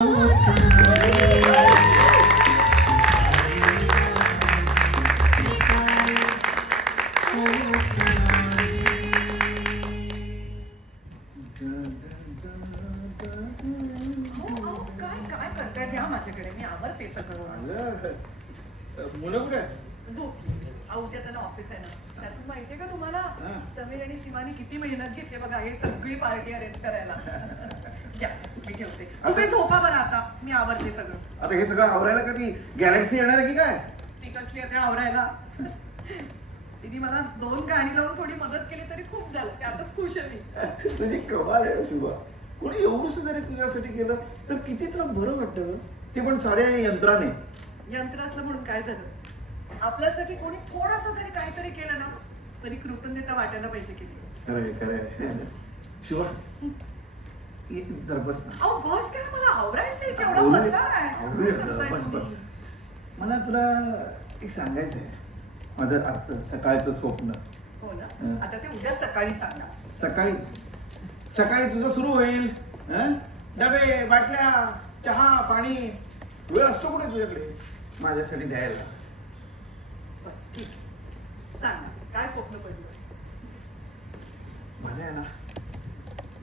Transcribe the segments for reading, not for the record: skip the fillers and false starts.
काय करताय द्या माझ्याकडे, मी आवरते सगळं. मुलं कुठे उद्या त्यांना ऑफिस आहे ना. त्यातून माहितीये का तुम्हाला समीर आणि सीमानी किती मेहनत घेतली बघा हे सगळी पार्टी अरेंज करायला. या मी ठेवते, तुम्ही झोपा बरं आता, मी आवरते सगळं. आता हे सगळं आवरायला कधी गॅलेक्सी येणार आहे की काय? ती कसली आता आवरायला. तिने मला 2 गाणी लावून थोडी मदत केली तरी खूप झालं, त्यातच खुश आहे मी. तुझी कमाल आहे शुभा. कोणी एवढंच जरी तुझ्यासाठी केलं तर किती तुला बरं वाटतं, ते पण साऱ्या यंत्राने. यंत्र असलं म्हणून काय झालं, आपल्यासाठी कोणी थोडंसं जरी काहीतरी केलं ना तरी कृतज्ञता वाटायला पाहिजे. किती खरंय खरंय शिवा, जरा बस ना. अहो बस काय, मला आवरायचंय, केवढा बसा आहे. बस बस, मला तुला एक सांगायचं आहे, माझं आजचं सकाळचं स्वप्न. हो ना, आता ते उद्या सकाळी सांगा. सकाळी सकाळी तुझं सुरू होईल, डबे बाटल्या चहा पाणी, वेळ असतो कुठे तुझ्याकडे माझ्यासाठी द्यायला. ठीक सांगा, काय स्वप्न पडलं? मला आहे ना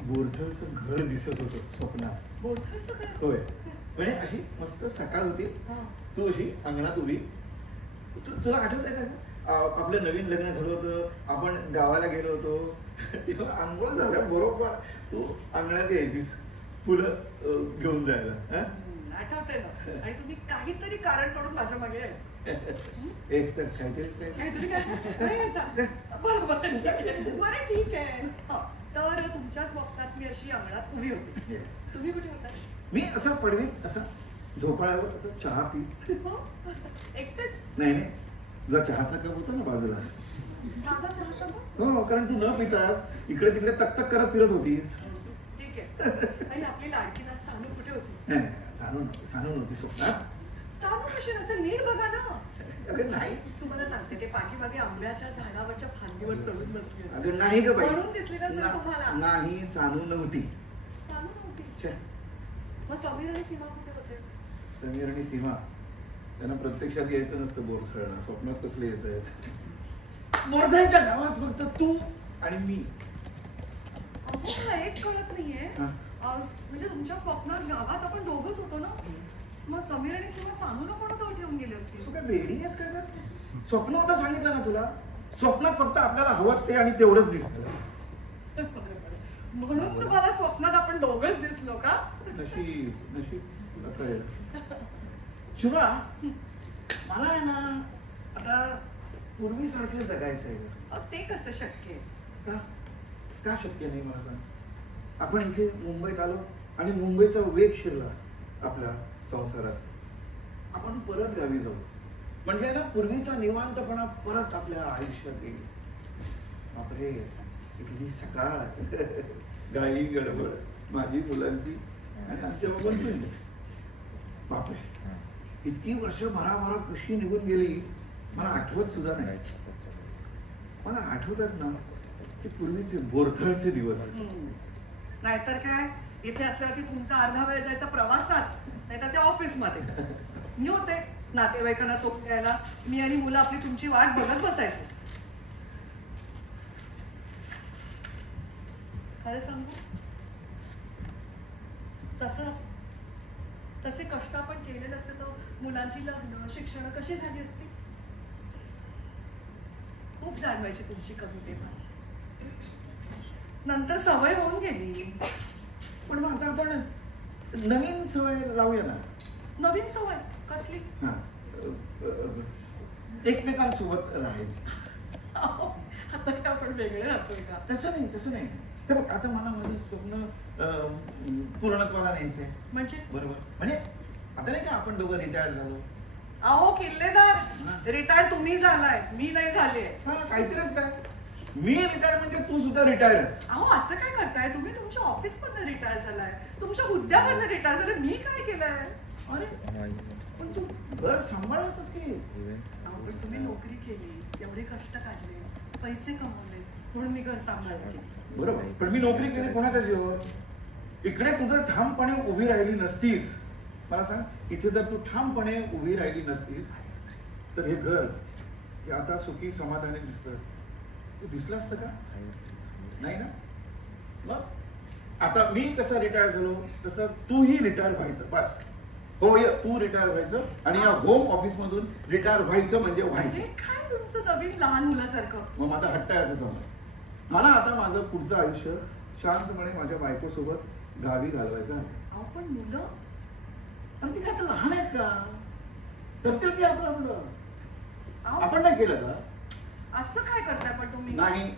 बोरथळचं घर दिसत होतं स्वप्नात. बोरथळचं घर? होय, म्हणजे अशी मस्त सकाळ होती, तू अशी अंगणात उभी. तुला आठवत आहे का आपलं नवीन लग्न झालं होतं, आपण गावाला गेलो होतो, तेव्हा आंघोळ झाल्या बरोबर तू अंगणात यायचीस फुलं घेऊन जायला. आठवतंय ना, आणि तुम्ही काहीतरी कारण काढून माझ्या मागे यायचं. एक तर काहीतरी बरोबर, बरं ठीक आहे. तर तुमच्या स्वप्नात मी अशी अंगणात उभी होती, तुम्ही कुठे होता? मी असं पडवीत असं झोपाळ्यावर असं चहा पीत. एकटेच? नाही, तुझा चहाचा कप होता ना बाजूला. माझा चहाचा कप? हो, कारण तू न पितास इकडे तिकडे तक करत फिरत होतीस. ठीक आहे. आणि आपली लाडकी नात सानू कुठे होती? नाही, सानू नव्हती स्वप्नात. सानू कशी नसेल, नीट बघा ना. अगं नाही, तुम्हाला सांगते, ते पाठीमागे आंब्याच्या झाडावरच्या फांदीवर चढून बसली. अगं नाही ग बाई, म्हणून दिसली नसेल तुम्हाला. नाही, सानू नव्हती. सानू नव्हती? मग समीर आणि सीमा कुठे होते? समीर आणि सीमा त्यांना प्रत्यक्षात यायचं नसतं बोरथळला, स्वप्नात कसले येत आहेत. बोरथळच्या गावात फक्त तू आणि मी. मला एक कळत नाहीये, म्हणजे तुमच्या स्वप्नात गावात आपण दोघच होतो ना, मग समीर आणि सीमा सानूला कोणाजवळ ठेवून गेले असतील? तू काय वेडी आहेस का? स्वप्न होता सांगितलं ना तुला, स्वप्नात फक्त आपल्याला हवं ते आणि तेवढंच दिसतं. म्हणून तुम्हाला स्वप्नात आपण दोघच दिसलो का? नशीब तुला कळेल. शिवा, मला आहे ना आता पूर्वीसारखं जगायचं आहे. ते कसं शक्य आहे? का शक्य नाही मला सांग. आपण इथे मुंबईत आलो आणि मुंबईचा वेग शिरला आपल्या संसारात. आपण परत गावी जाऊ, म्हणजे ना पूर्वीचा निवांतपणा परत आपल्या आयुष्यात येईल. बापरे, इथली सकाळ, गाई गडबड, माझी मुलांची आणि आमच्या बाबांची. बापरे, इतकी वर्ष भराभरा कशी निघून गेली मला आठवत सुद्धा नाही. मला आठवतात ना ते पूर्वीचे बोरथळचे दिवस. नाहीतर काय, इथे असल्यावरती तुमचा अर्धा वेळ जायचा प्रवासात, नाहीतर त्या ऑफिस मध्ये. मी होते नातेवाईकांना तोफ द्यायला, मी आणि मुलं आपली तुमची वाट बघत बसायचो. खरं सांगू, तसे कष्ट आपण केले नसते तर मुलांची लग्न शिक्षण कशी झाली असती? खूप जाणवायची तुमची कमी तेव्हा. नंतर सवय होऊन गेली. पण मग आता आपण नवीन सवय लावूया ना. नवीन सवय कसली? एकमेकांसोबत राहायची. आता काय आपण वेगळे राहतोय का? तसं नाही. हे बघ, आता मला माझं स्वप्न पूर्णत्वाला न्यायचंय. म्हणजे बरोबर, म्हणजे आता नाही का आपण दोघं रिटायर झालो. अहो किल्लेदार, रिटायर तुम्ही झालाय, मी नाही झाले. काहीतरीच काय, मी रिटायर म्हणजे तू सुद्धा रिटायर. अहो असं काय करताय तुम्ही? तुमच्या ऑफिस मधनं रिटायर झालाय, तुमच्या हुद्द्यावरनं रिटायर झालाय, मी काय केलंय? अरे पण तू घर सांभाळायचंच की. पण तुम्ही नोकरी केली, एवढे कष्ट काढले, पैसे कमवले, म्हणून मी घर सांभाळले. बरोबर, पण मी नोकरी केली कोणाच्या जीवावर? इकडे तुझं ठामपणे उभी राहिली नसतीस मला सांग, इथे जर तू ठामपणे उभी राहिली नसतीस तर हे घर हे आता सुखी समाधानी दिसतं. तू दिसलं असतं का? नाही ना. मग आता मी कसं रिटायर झालो तसं तूही रिटायर व्हायचं. बस हो, तू रिटायर व्हायचं आणि या होम ऑफिस मधून रिटायर व्हायचं म्हणजे व्हायचं. काय तुमचं नवीन लहान मुलासारखं. मग माझा हट्ट आहे असं समज. मला आता माझं पुढचं आयुष्य शांतपणे माझ्या बायकोसोबत गावी घालवायचं आहे. पण मुलं पण ती काय लहान आहेत का? करतील की आपलं आपण नाही केलं का? असं काय करताय पण तुम्ही? नाही,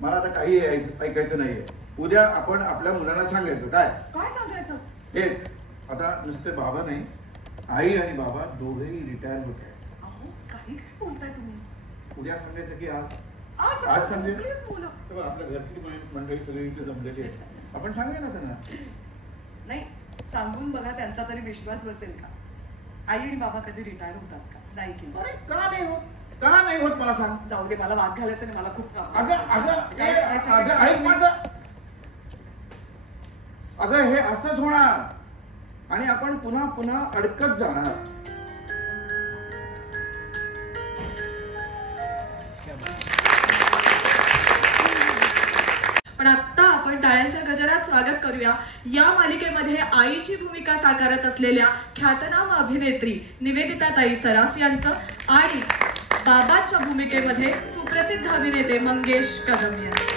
मला आता काही ऐकायचं नाहीये. उद्या आपण आपल्या मुलांना सांगायचं. काय काय सांगायचं? हेच, आता नुसते बाबा नाही, आई आणि बाबा दोघेही रिटायर होत आहेत. अहो काही काय बोलताय तुम्ही? उद्या सांगायचं की आज आज सांगेल. मुलं आपल्या घरची मंडळी सगळी इथे जमलेली आहे. आपण सांगूया ना त्यांना. नाही, सांगून बघा, त्यांचा तरी विश्वास बसेल का? आई आणि बाबा कधी रिटायर होतात का? नाही की. अरे का नाही होत? का नाही होत मला सांग. जाऊ दे, मला वाद घालायचं नाही. मला खूप अगं ऐक माझं. अगं हे असंच होणार आणि आपण पुन्हा पुन्हा अडकत जाणार. पण आता आपण टाळ्यांच्या गजरात स्वागत करूया या मालिकेमध्ये आईची भूमिका साकारत असलेल्या ख्यातनाम अभिनेत्री निवेदिताताई सराफ यांचं आणि बाबांच्या भूमिकेमध्ये सुप्रसिद्ध अभिनेते मंगेश कदम यांचं.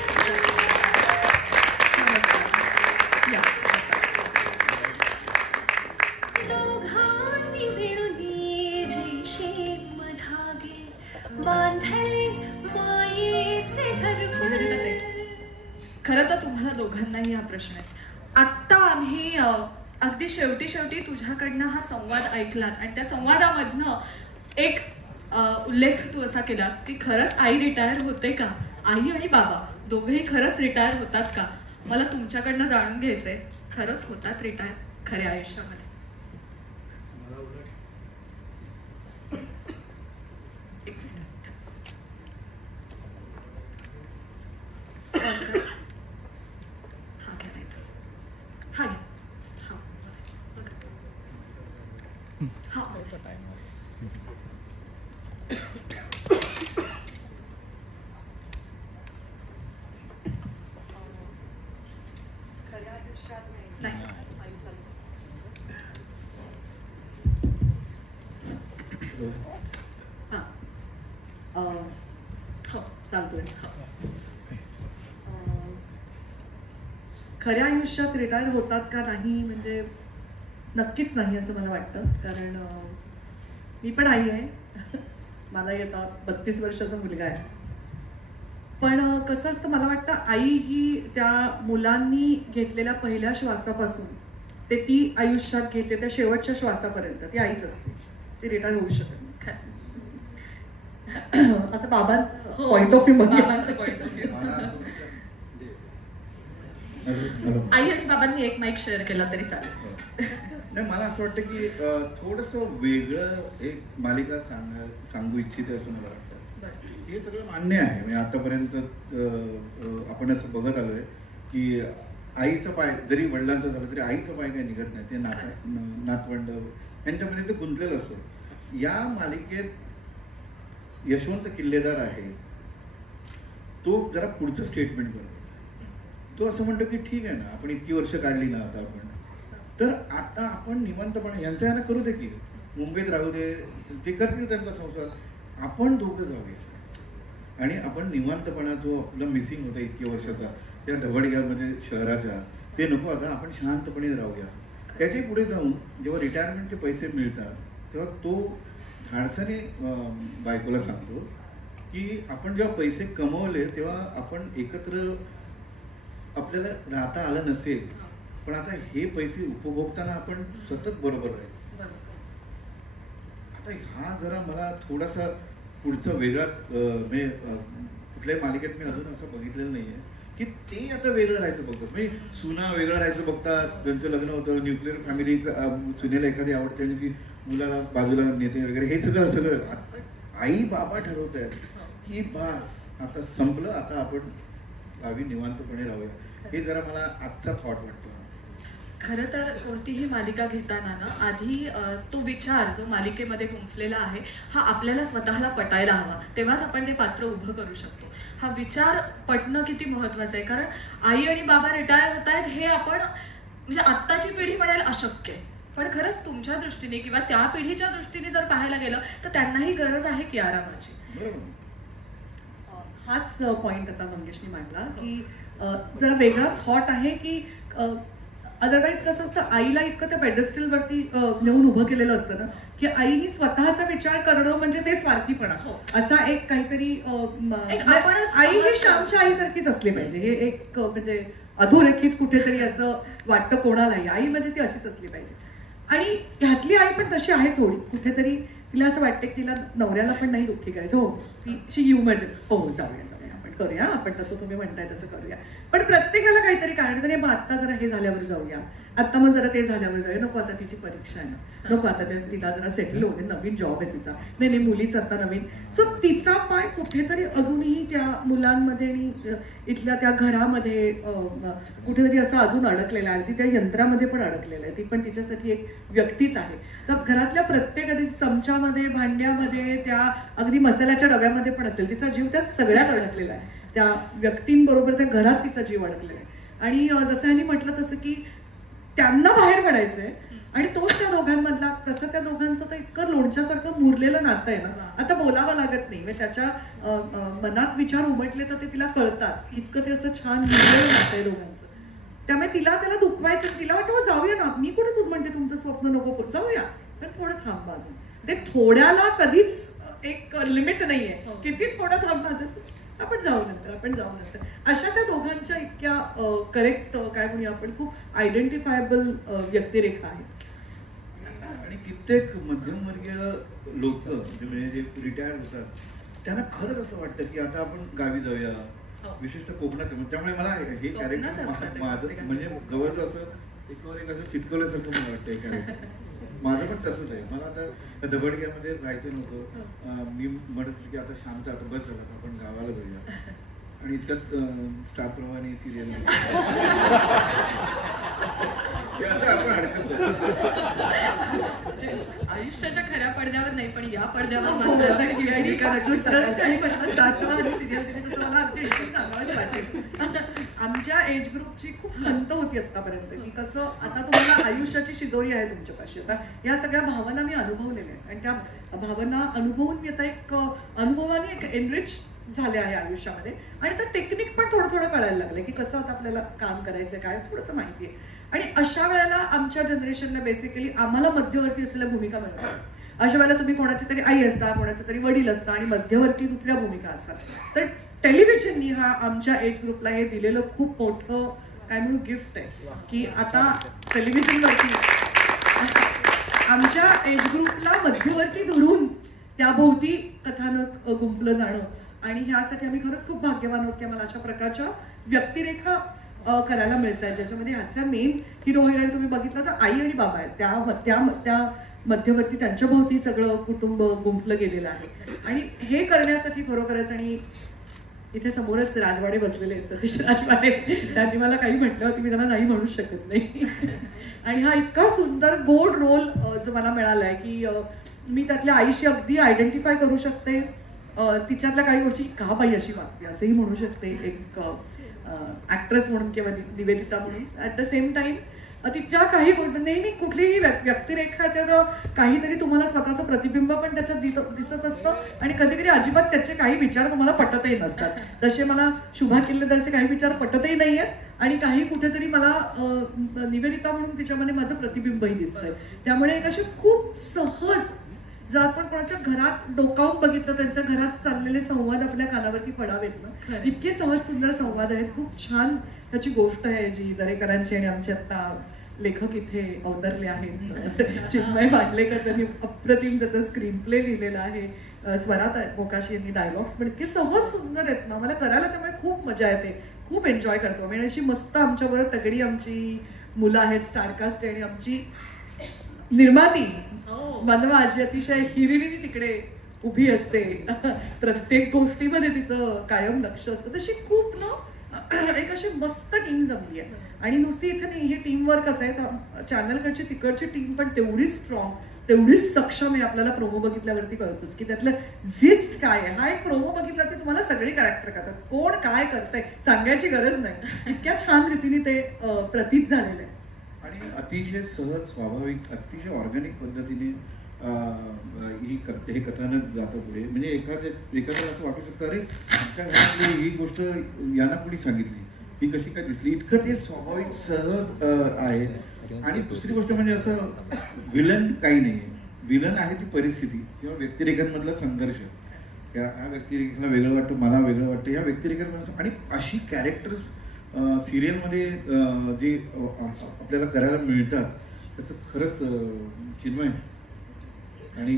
खरं तर तुम्हाला दोघांनाही हा प्रश्न आहे. आत्ता आम्ही अगदी शेवटी तुझ्याकडनं हा संवाद ऐकलाच आणि त्या संवादामधनं एक उल्लेख तू असा केलास की खरंच आई रिटायर होते का? आई आणि बाबा दोघेही खरंच रिटायर होतात का? मला तुमच्याकडनं जाणून घ्यायचंय, खरंच होतात रिटायर खऱ्या आयुष्यामध्ये? खऱ्या आयुष्यात रिटायर होतात का नाही म्हणजे नक्कीच नाही असं मला वाटतं. कारण मी पण आई आहे. मला आता 32 वर्षाचा मुलगा आहे. पण कसं असतं, मला वाटतं आई ही त्या मुलांनी घेतलेल्या पहिल्या श्वासापासून ते ती आयुष्यात घेते त्या शेवटच्या श्वासापर्यंत ती आईच असते. ती रिटायर होऊ शकत नाही. आता बाबांचं पॉइंट ऑफ व्ह्यू आई आणि बाबांनी एक माईक शेअर केला तरी चालेल. नाही, मला असं वाटतं की थोडस वेगळं एक मालिका सांगू इच्छिते असं मला वाटतं. हे सगळं मान्य आहे. म्हणजे आतापर्यंत आपण असं बघत आलोय की आईचं पाय जरी वडिलांचं झालं तरी आईचं पाय काही निघत नाही. ते नातवंड यांच्यामध्ये ते गुंतलेलं असतो. या मालिकेत यशवंत किल्लेदार आहे, तो जरा पुढचं स्टेटमेंट करतो. तो असं म्हणतो की ठीक आहे ना, आपण इतकी वर्ष काढली ना आता आपण, तर आता आपण निवांतपणे यांचा यांना करू दे की मुंबईत राहू दे, ते करतील त्यांचा संसार, आपण दोघं जाऊया आणि आपण निवांतपणा जो आपला मिसिंग होता इतक्या वर्षाचा त्या दबडग्यामध्ये शहराच्या, ते नको. आता आपण शांतपणे राहूया. त्याच्या पुढे जाऊन जेव्हा रिटायरमेंटचे पैसे मिळतात तेव्हा तो धाडसाने बायकोला सांगतो की आपण जेव्हा पैसे कमवले तेव्हा आपण एकत्र आपल्याला राहता आलं नसेल, पण आता हे पैसे उपभोगताना आपण सतत बरोबर राहायचं. आता हा जरा मला थोडासा पुढचा वेगळा म्हणजे कुठल्याही मालिकेत मी अजून असं बघितलेलं नाहीये की ते आता वेगळं राहायचं बघतात. म्हणजे सुना वेगळं राहायचं बघतात, ज्यांचं लग्न होतं, न्यूक्लिअर फॅमिली, सुनेला एखादी आवडते आणि ती मुलाला बाजूला नेते वगैरे, हे सगळं आता आई बाबा ठरवत आहेत की बस आता संपलं, आता आपण गावी निवांतपणे राहूया. हे जरा मला आजचा थॉट वाटतो. खरं तर कोणतीही मालिका घेताना ना आधी तो विचार जो मालिकेमध्ये गुंफलेला आहे हा आपल्याला स्वतःला पटायला हवा, तेव्हाच आपण ते पात्र उभं करू शकतो. हा विचार पटणं किती महत्वाचं आहे, कारण आई आणि बाबा रिटायर होत आहेत हे आपण म्हणजे आत्ताची पिढी म्हणायला अशक्य आहे, पण खरंच तुमच्या दृष्टीने किंवा त्या पिढीच्या दृष्टीने जर पाहायला गेलं तर त्यांनाही गरज आहे की आरामाची. हाच पॉइंट आता मंगेशनी मांडला की जरा वेगळा थॉट आहे की अदरवाईज कसं असतं, आईला इतकं त्या पेडेस्टल वरती नेऊन उभं केलेलं असतं ना की आईनी स्वतःचा विचार करणं म्हणजे ते स्वार्थीपणा असा एक काहीतरी आई ही श्यामच्या आईसारखीच असली पाहिजे, हे एक म्हणजे अधोरेखित कुठेतरी असं वाटतं कोणालाही. आई म्हणजे ती अशीच असली पाहिजे. आणि ह्यातली आई पण तशी आहे थोडी कुठेतरी, तिला असं वाटतं की तिला नवऱ्याला पण नाही दुःखी करायचं. हो तिची ह्युमर हो जाऊया आपण करूया, आपण तसं तुम्ही म्हणताय तसं करूया, पण प्रत्येकाला काहीतरी कारण तरी मग आता जरा हे झाल्यावर जाऊया, आता मग जरा ते झाल्यावर जाऊया, नको आता तिची परीक्षा आहे ना, नको आता तिला जरा सेटल होऊ दे, नवीन जॉब आहे तिचा, नाही मुलीच आता नवीन. सो तिचा पाय कुठेतरी अजूनही त्या मुलांमध्ये आणि इथल्या त्या घरामध्ये कुठेतरी असं अजून अडकलेला आहे, ती त्या यंत्रामध्ये पण अडकलेलं आहे, ती पण तिच्यासाठी एक व्यक्तीच आहे. तर घरातल्या प्रत्येक चमच्यामध्ये, भांड्यामध्ये, त्या अगदी मसाल्याच्या डब्यामध्ये पण असेल, तिचा जीव त्या सगळ्यात अडकलेला आहे, त्या व्यक्तींबरोबर त्या घरात तिचा जीव अडकलेला आहे. आणि जसं यांनी म्हटलं तसं की त्यांना बाहेर पडायचंय आणि तोच त्या दोघांमधला, तसं त्या दोघांचं तर इतकं लोणच्यासारखं मुरलेलं नातं आहे ना, आता बोलावं लागत नाही, म्हणजे त्याच्या मनात विचार उमटले तर ते तिला कळतात, इतकं ते असं छान मुरलेलं नातं आहे दोघांचं. त्यामुळे त्याला दुखवायचं, तिला वाटतं जाऊया ना, मी कुठे तू म्हणते तुमचं स्वप्न नको जाऊया, पण थोडं थांबा अजून. ते थोड्याला कधीच एक लिमिट नाहीये, किती थोडं थांबा, आपण जाऊ नंतर. अशा त्या दोघांच्या इतक्या करेक्ट काय म्हणूया आपण, खूप आयडेंटिफायबल व्यक्तिरेखा आहेत. आणि कित्येक मध्यमवर्गीय लोक म्हणजे जे रिटायर होतात त्यांना खरंच असं वाटतं की आता आपण गावी जाऊया, विशिष्ट कोकणात. त्यामुळे मला हे कॅरेक्टर माझं म्हणजे जवळजवळ असं एक असं चिटकवल्यासारखं मला वाटतं हे कॅरेक्टर. माझं पण तसंच आहे. मला आता दबडग्यामध्ये राहायचं नव्हतं, मी म्हणत की आता शांत, आता बस झाला, आपण गावाला जाऊया, आणि इतक्यात स्टार प्रवाह सिरियल असं आपण अडकत. आयुष्याच्या खऱ्या पडद्यावर नाही पण या पडद्यावर आमच्या एज ग्रुपची खूप खंत होती आतापर्यंत की कसं, आता तुम्हाला आयुष्याची शिदोरी आहे तुमच्यापाशी, आता या सगळ्या भावना मी अनुभवलेल्या आहेत आणि त्या भावना अनुभवून मी आता एक अनुभवाने एक एनरिच झाले आहे आयुष्यामध्ये. आणि तर टेक्निक पण थोडं थोडं कळायला लागलं की कसं आता आपल्याला काम करायचं काय थोडंसं माहिती आहे. आणि अशा वेळेला आमच्या जनरेशनला बेसिकली आम्हाला मध्यवर्ती असलेल्या भूमिका मिळतात. अशा वेळेला तुम्ही कोणाची तरी आई असता, कोणाचे तरी वडील असता आणि मध्यवर्ती दुसऱ्या भूमिका असतात. तर टेलिव्हिजननी हा आमच्या एज ग्रुपला हे दिलेलं खूप मोठं काय म्हणून गिफ्ट आहे की आता टेलिव्हिजनवरती आमच्या एज ग्रुपला मध्यवर्ती धरून त्याभोवती कथानक गुंफलं जाणं. आणि ह्यासाठी आम्ही खरंच खूप भाग्यवान आहोत की आम्हाला अशा प्रकारच्या व्यक्तिरेखा करायला मिळत आहेत, ज्याच्यामध्ये ह्याचा मेन हिरो हिरोईन तुम्ही बघितलं तर आई आणि बाबा आहेत, त्या मध्यवर्ती त्यांच्या भोवती सगळं कुटुंब गुंफलं गेलेलं आहे. आणि हे करण्यासाठी खरोखरच, आणि इथे समोरच राजवाडे बसलेले आहेत, सतीश राजवाडे, त्यांनी मला काही म्हटलं होतं, मी त्यांना नाही म्हणू शकत नाही. आणि हा इतका सुंदर गोड रोल जो मला मिळालाय की मी त्यातल्या आईशी अगदी आयडेंटिफाय करू शकते, तिच्यातल्या काही गोष्टी का बाई अशी वाटते असंही म्हणू शकते एक ऍक्ट्रेस म्हणून किंवा निवेदिता म्हणून. ऍट द सेम टाइम तिच्या काही नेहमी कुठलीही व्यक्तिरेखा त्यात काहीतरी तुम्हाला स्वतःचं प्रतिबिंब पण त्याच्यात दिसत असतं आणि कधी कधी अजिबात त्याचे काही विचार तुम्हाला पटतही नसतात. तसे मला शुभा किल्लेदारचे काही विचार पटतही नाही आहेत आणि काही कुठेतरी मला निवेदिता म्हणून तिच्यामध्ये माझं प्रतिबिंबही दिसतंय. त्यामुळे एक असे खूप सहज, जर आपण कोणाच्या घरात डोकावून बघितलं, त्यांच्या घरात चाललेले संवाद आपल्या कानावरती पडावेत ना, इतके सहज सुंदर संवाद आहेत. खूप छान त्याची गोष्ट आहे जी दरेकरांची, आणि आमचे आता लेखक इथे अवतरले आहेत, चिन्मय मांडलेकर, त्यांनी अप्रतिम त्याचा स्क्रीन प्ले लिहिलेला आहे, स्वरात मोकाशी यांनी डायलॉग्स पण इतके सहज सुंदर आहेत ना, मला करायला त्यामुळे खूप मजा येते, खूप एन्जॉय करतो. आणि अशी मस्त आमच्याबरोबर तगडी आमची मुलं आहेत, स्टारकास्ट, आणि आमची निर्माती मनवा आजी अतिशय हिरिरीने तिकडे उभी असते, प्रत्येक गोष्टीमध्ये तिचं कायम लक्ष असतं. तशी खूप ना एक अशी मस्त टीम जमली आहे. आणि नुसती इथे नाही, ही टीम वर्कच आहे. चॅनलकडची तिकडची टीम पण तेवढीच स्ट्रॉंग, तेवढीच सक्षम आहे. आपल्याला प्रोमो बघितल्यावरती कळतच की त्यातलं झिस्ट काय आहे. हा एक प्रोमो बघितला की तुम्हाला सगळी कॅरेक्टर करतात, कोण काय करतंय सांगायची गरज नाही. इतक्या छान रीतीने ते प्रतीत झालेलं आहे. आणि अतिशय सहज, स्वाभाविक, अतिशय ऑर्गॅनिक पद्धतीने हे कथानक जातं पुढे. म्हणजे एखाद्याला असं वाटू शकतं, अरे आमच्या घरातली ही गोष्ट यांना कुणी सांगितली, ही कशी काय दिसली. इतकं ते स्वाभाविक सहज आहे. आणि दुसरी गोष्ट म्हणजे असं विलन काही नाही आहे. विलन आहे ती परिस्थिती किंवा व्यक्तिरेखांमधला संघर्ष. ह्या व्यक्तिरेखेला वेगळं वाटतं, मला वेगळं वाटतं, ह्या व्यक्तिरेखांमध्ये. आणि अशी कॅरेक्टर्स सिरियलमध्ये जे आपल्याला करायला मिळतात त्याचं खरंच चिन्मय आणि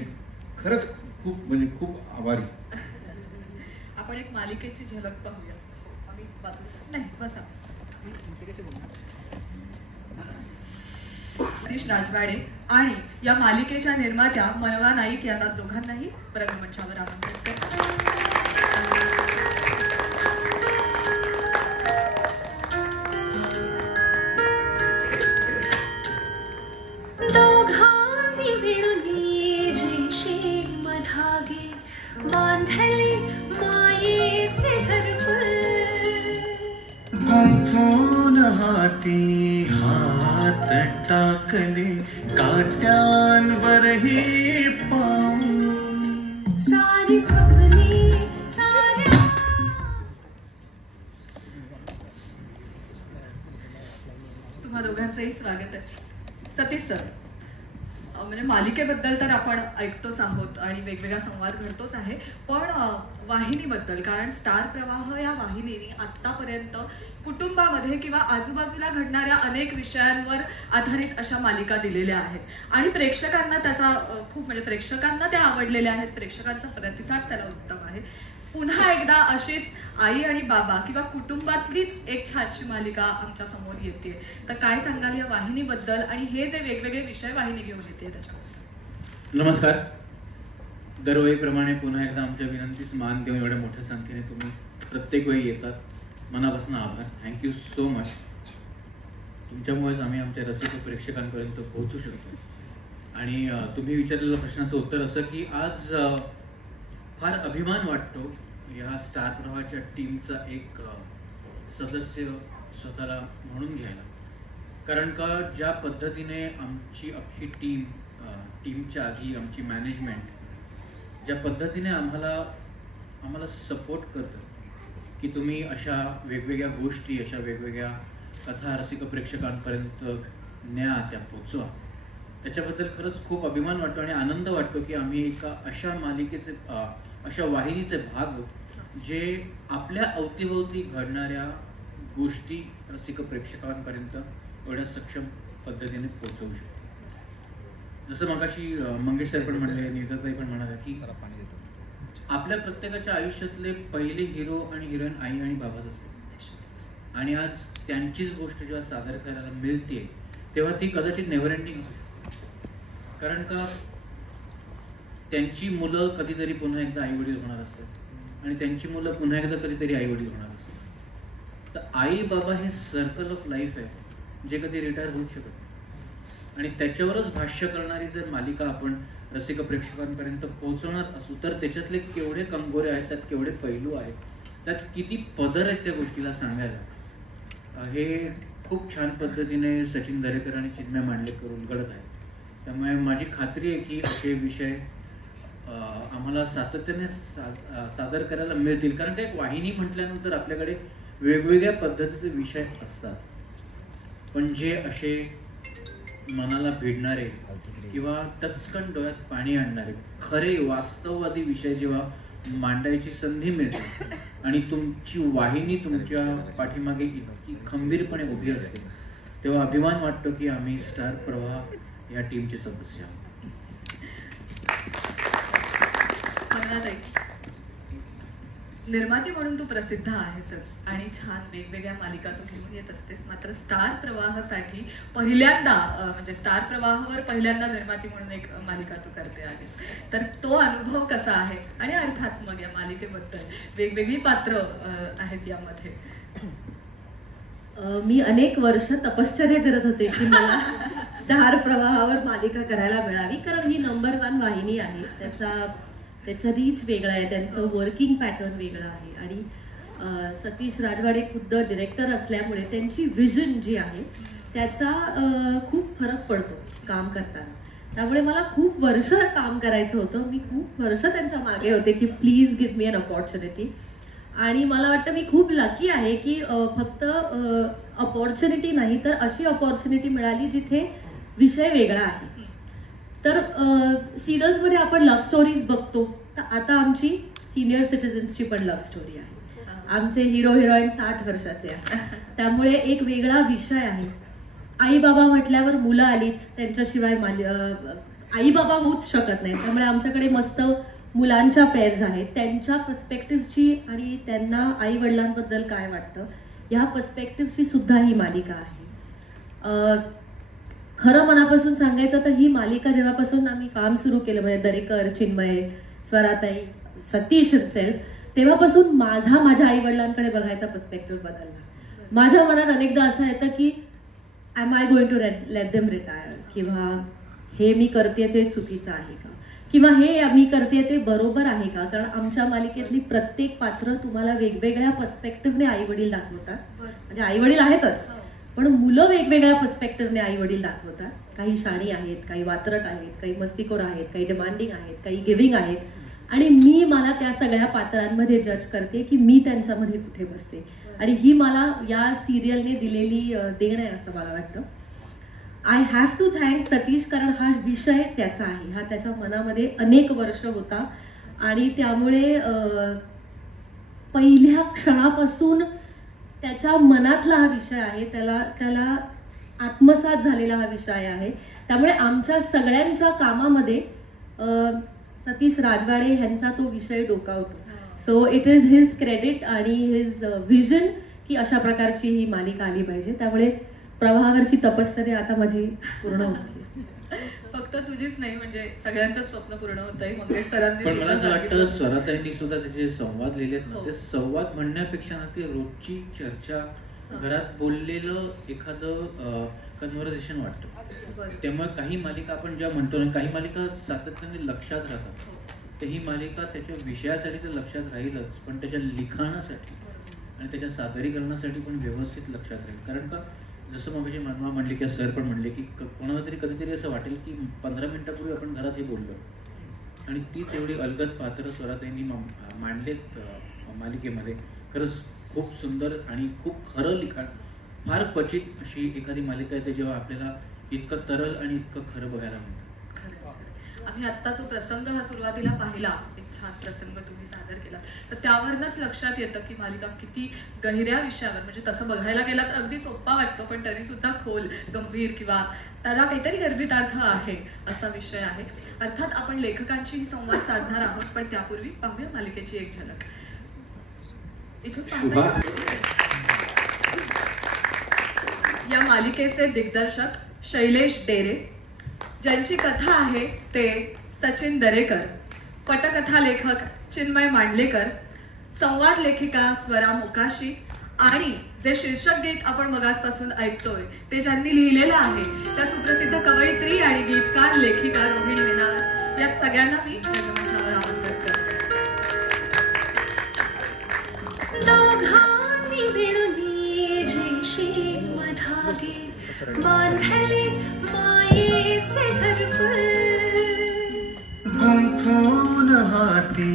खरंच खूप म्हणजे खूप आभारी. आपण एक मालिकेची झलक पाहूया. आम्ही नाही बसा. सतीश राजवाडे आणि या मालिकेच्या निर्मात्या मनवा नाईक यांना दोघांनाही रंगमंचावर आमंत्रित करतो. हाती हात टाकले काट्यांवरही पाऊल सारी स्वप्ने साऱ्या. तुम्हा दोघांचंही स्वागत आहे. सतीश सर, म्हणजे मालिकेबद्दल तर आपण ऐकतोच आहोत आणि वेगवेगळा संवाद घडतोच आहे, पण वाहिनीबद्दल, कारण स्टार प्रवाह या वाहिनीने आत्तापर्यंत कुटुंबामध्ये किंवा आजूबाजूला घडणाऱ्या अनेक विषयांवर आधारित अशा मालिका दिलेल्या आहेत आणि प्रेक्षकांना त्याचा खूप म्हणजे प्रेक्षकांना त्या आवडलेल्या आहेत. प्रेक्षकांचा प्रतिसाद त्याला उत्तम आहे. पुन्हा एकदा अशीच आई आणि बाबा किंवा कुटुंबातलीच एक छानशी मालिका आमच्या समोर येते, तर काय सांगाल या वाहिनीबद्दल आणि हे जे वेगवेगळे विषय वाहिनी घेऊन येते त्याच्याबद्दल? नमस्कार. दरवेळीप्रमाणे पुन्हा एकदा आमच्या विनंतीस मान देऊन एवढ्या मोठ्या संख्येने तुम्ही प्रत्येक वेळी येतात. मनापासून आभार. Thank you so much. तुमच्यामुळेच आम्ही आमच्या रसिक प्रेक्षकांपर्यंत पोहोचू शकतो. आणि तुम्ही विचारलेल्या प्रश्नाचं उत्तर असं की आज फार अभिमान वाटतो या स्टार प्रवाहाच्या टीमचा एक सदस्य स्वतःला म्हणून घ्यायला. कारण का ज्या पद्धतीने आमची अख्खी टीमच्या आधी आमची मॅनेजमेंट ज्या पद्धतीने आम्हाला सपोर्ट करतं की तुम्ही अशा वेगवेगळ्या गोष्टी, अशा वेगवेगळ्या कथा रसिक प्रेक्षकांपर्यंत न्या, त्या पोचवा, त्याच्याबद्दल खरंच खूप अभिमान वाटतो आणि आनंद वाटतो की आम्ही एका अशा मालिकेचे, अशा वाहिनीचे भाग जे आपल्या अवतीभोवती घडणाऱ्या गोष्टी रसिक प्रेक्षकांपर्यंत एवढ्या सक्षम पद्धतीने पोहोचवू शकतो. जसं मगाशी मंगेश सर पण म्हणले, निताताई पण म्हणाल्या की आपल्या प्रत्येकाच्या आयुष्यातले पहिले हिरो आणि हिरोईन आई आणि बाबाच असतात. आणि आज त्यांचीच गोष्ट जेव्हा सादर करायला मिळते तेव्हा ती कदाचित नेव्हर एंडिंग असू शकते. कारण का त्यांची मुलं कधीतरी पुन्हा एकदा आई वडील होणार असतात आणि त्यांची मुलं पुन्हा एकदा कधीतरी आई वडील होणार असतात. तर आई बाबा हे सर्कल ऑफ लाईफ आहे जे कधी रिटायर होऊ शकत नाही. आणि त्याच्यावरच भाष्य करणारी जर मालिका आपण रसिक प्रेक्षकांपर्यंत पोहोचवणार असू तर त्याच्यातले केवढे कंगोरे आहेत, त्यात केवढे पैलू आहेत, त्यात किती पदर आहेत त्या गोष्टीला सांगायला, हे खूप छान पद्धतीने सचिन दरेकर आणि चिन्मय मांडलेकर उलगडत आहेत. त्यामुळे माझी खात्री आहे की असे विषय आम्हाला सातत्याने सादर करायला मिळतील. कारण ते एक वाहिनी म्हटल्यानंतर आपल्याकडे वेगवेगळ्या पद्धतीचे विषय असतात, पण जे असे मनाला भिडणारे किंवा टचकन डोळ्यात पाणी आणणारे खरे वास्तववादी विषय जेव्हा मांडायची संधी मिळते आणि तुमची वाहिनी तुमच्या पाठीमागे इतकी खंबीरपणे उभी असते, तेव्हा अभिमान वाटतो की आम्ही स्टार प्रवाह या टीमचे सदस्य आहोत. निर्माती म्हणून तू प्रसिद्ध आहेसच आणि छान वेगवेगळ्या मालिका तू घेऊन येत असतेस. मात्र स्टार प्रवाहासाठी पहिल्यांदा म्हणजे स्टार प्रवाहावर पहिल्यांदा निर्माती म्हणून एक मालिका तू करते आहेस, तर तो अनुभव कसा आहे? आणि अर्थात मग या मालिकेबद्दल वेगवेगळी पात्र आहेत यामध्ये. मी अनेक वर्ष तपश्चर्या करत होते की मला स्टार प्रवाहावर मालिका करायला मिळावी, कारण ही नंबर 1 वाहिनी आहे. त्याचा रीच वेगळा आहे, त्यांचं वर्किंग पॅटर्न वेगळं आहे आणि सतीश राजवाडे खुद्द डिरेक्टर असल्यामुळे त्यांची विजन जी आहे त्याचा खूप फरक पडतो काम करताना. त्यामुळे मला खूप वर्ष काम करायचं होतं. मी खूप वर्ष त्यांच्या मागे होते की please give me an opportunity. आणि मला वाटतं मी खूप लकी आहे की फक्त अपॉर्च्युनिटी नाही तर अशी अपॉर्च्युनिटी मिळाली जिथे विषय वेगळा आहे. तर सिरियल्समध्ये आपण लव्ह स्टोरीज बघतो, तर आता आमची सिनियर सिटीजन्सची पण लव्ह स्टोरी आहे. आमचे हिरो हिरोईन 60 वर्षाचे आहेत, त्यामुळे एक वेगळा विषय आहे. आई बाबा म्हटल्यावर मुलं आलीच, त्यांच्याशिवाय आई बाबा होऊच शकत नाही. त्यामुळे आमच्याकडे मस्त मुलांच्या पेअर्स आहेत, त्यांच्या पर्स्पेक्टिव्हची आणि त्यांना आई वडिलांबद्दल काय वाटतं ह्या पर्स्पेक्टिव्हची सुद्धा ही मालिका आहे. खरं मनापासून सांगायचं तर ही मालिका जेव्हापासून आम्ही काम सुरू केलं, म्हणजे दरेकर, चिन्मय, स्वराताई, सतीश सेल्फ, तेव्हापासून माझ्या आई वडिलांकडे बघायचा पर्स्पेक्टिव्ह बदलला. माझ्या मनात अनेकदा असं येतं की am I going to let them retire, किंवा हे मी करते ते चुकीचं आहे का, किंवा हे मी करते ते बरोबर आहे का. कारण आमच्या मालिकेतली प्रत्येक पात्र तुम्हाला वेगवेगळ्या पर्स्पेक्टिव्हने आई वडील दाखवतात. म्हणजे आई वडील आहेतच, पण मुलं वेगवेगळ्या पर्स्पेक्टिव्हने आई वडील दाखवतात. काही शाणी आहेत, काही वात्रट आहेत, काही मस्तीखोर आहेत, काही डिमांडिंग आहेत, काही गिव्हिंग आहेत. आणि मला त्या सगळ्या पात्रांमध्ये जज करते की मी त्यांच्यामध्ये कुठे बसते. आणि ही मला या सिरियलने दिलेली देण आहे असं मला वाटतं. I have to thank Satish, कारण हा विषय त्याचा आहे, हा त्याच्या मनामध्ये अनेक वर्ष होता आणि त्यामुळे पहिल्या क्षणापासून त्याच्या मनातला हा विषय आहे, त्याला आत्मसात झालेला हा विषय आहे. त्यामुळे आमच्या सगळ्यांच्या कामामध्ये सतीश राजवाडे ह्यांचा तो विषय डोकावतो. So it is his credit आणि हिज विजन की अशा प्रकारची ही मालिका आली पाहिजे. त्यामुळे प्रवाहावरची तपश्चर्या आता माझी पूर्ण होती. फक्त तुझीच नाही, म्हणजे सगळ्यांचं स्वप्न पूर्ण होतंय. मंगेश सरांनी पण मला असं वाटतं स्वराताईंनी सुद्धा त्याचे संवाद लिहिलेत ना, ते संवाद म्हणण्यापेक्षा ना ते रोजची चर्चा, घरात बोललेलं एखादं कन्व्हर्सेशन वाटतं. त्यामुळे काही मालिका आपण ज्या म्हणतो ना, काही मालिका सातत्याने लक्षात राहतात. तर ही मालिका त्याच्या विषयासाठी तर लक्षात राहीलच, पण त्याच्या लिखाणासाठी आणि त्याच्या सादरीकरणासाठी पण व्यवस्थित लक्षात राहील. कारण का जसं मग मनमा म्हणले की सर पण म्हणले की कोणाला तरी कधीतरी असं वाटेल की 15 मिनिटापूर्वी आपण घरात हे बोललो, आणि तीच एवढी अलगद पात्र स्वराताईंनी मांडलेत मालिकेमध्ये. खरंच खूप सुंदर आणि खूप खरं लिखाण. फार क्वचित अशी एखादी मालिका येते जेव्हा आपल्याला इतकं तरल आणि इतकं खरं बघायला मिळतं. आम्ही आत्ता जो प्रसंग हा सुरुवातीला पाहिला, एक छान प्रसंग तुम्ही सादर केला, तर त्यावरनच लक्षात येतं की मालिका किती गहिऱ्या विषयावर, म्हणजे तसं बघायला गेला तर अगदी सोपा वाटतो, पण तरी सुद्धा खोल, गंभीर किंवा त्याला काहीतरी गर्भितार्थ आहे असा विषय आहे. अर्थात आपण लेखकांशी संवाद साधणार आहोत, पण त्यापूर्वी पाहूया मालिकेची एक झलक. इथून पाहता या मालिकेचे दिग्दर्शक शैलेश डेरे, ज्यांची कथा आहे ते सचिन दरेकर, पटकथा लेखक चिन्मय मांडलेकर, संवाद लेखिका स्वरा मोकाशी, आणि जे शीर्षक गीत आपण मगासपासून ऐकतोय ते ज्यांनी लिहिलेलं आहे त्या सुप्रसिद्ध कवयित्री आणि गीतकार लेखिका रोहिणी वेनाळ. या सगळ्यांना मी मंचावर आमंत्रित करते. गुंफून हाती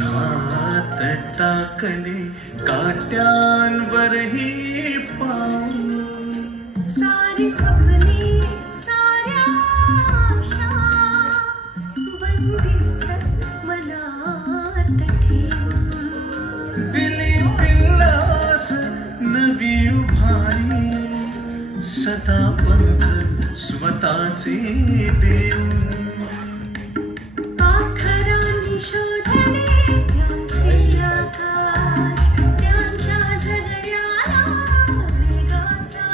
हात टाकले, काट्यांवरही पाऊल, सारी स्वप्ने साऱ्या आशा बंदिस्त मनात ठेवून, दिली पिल्लास नवी उभारी, सदा पंख स्वतःचे देऊन, पाखरांनी शोधले त्यांचे आकाश, त्यांच्या जगण्याला वेगाचा.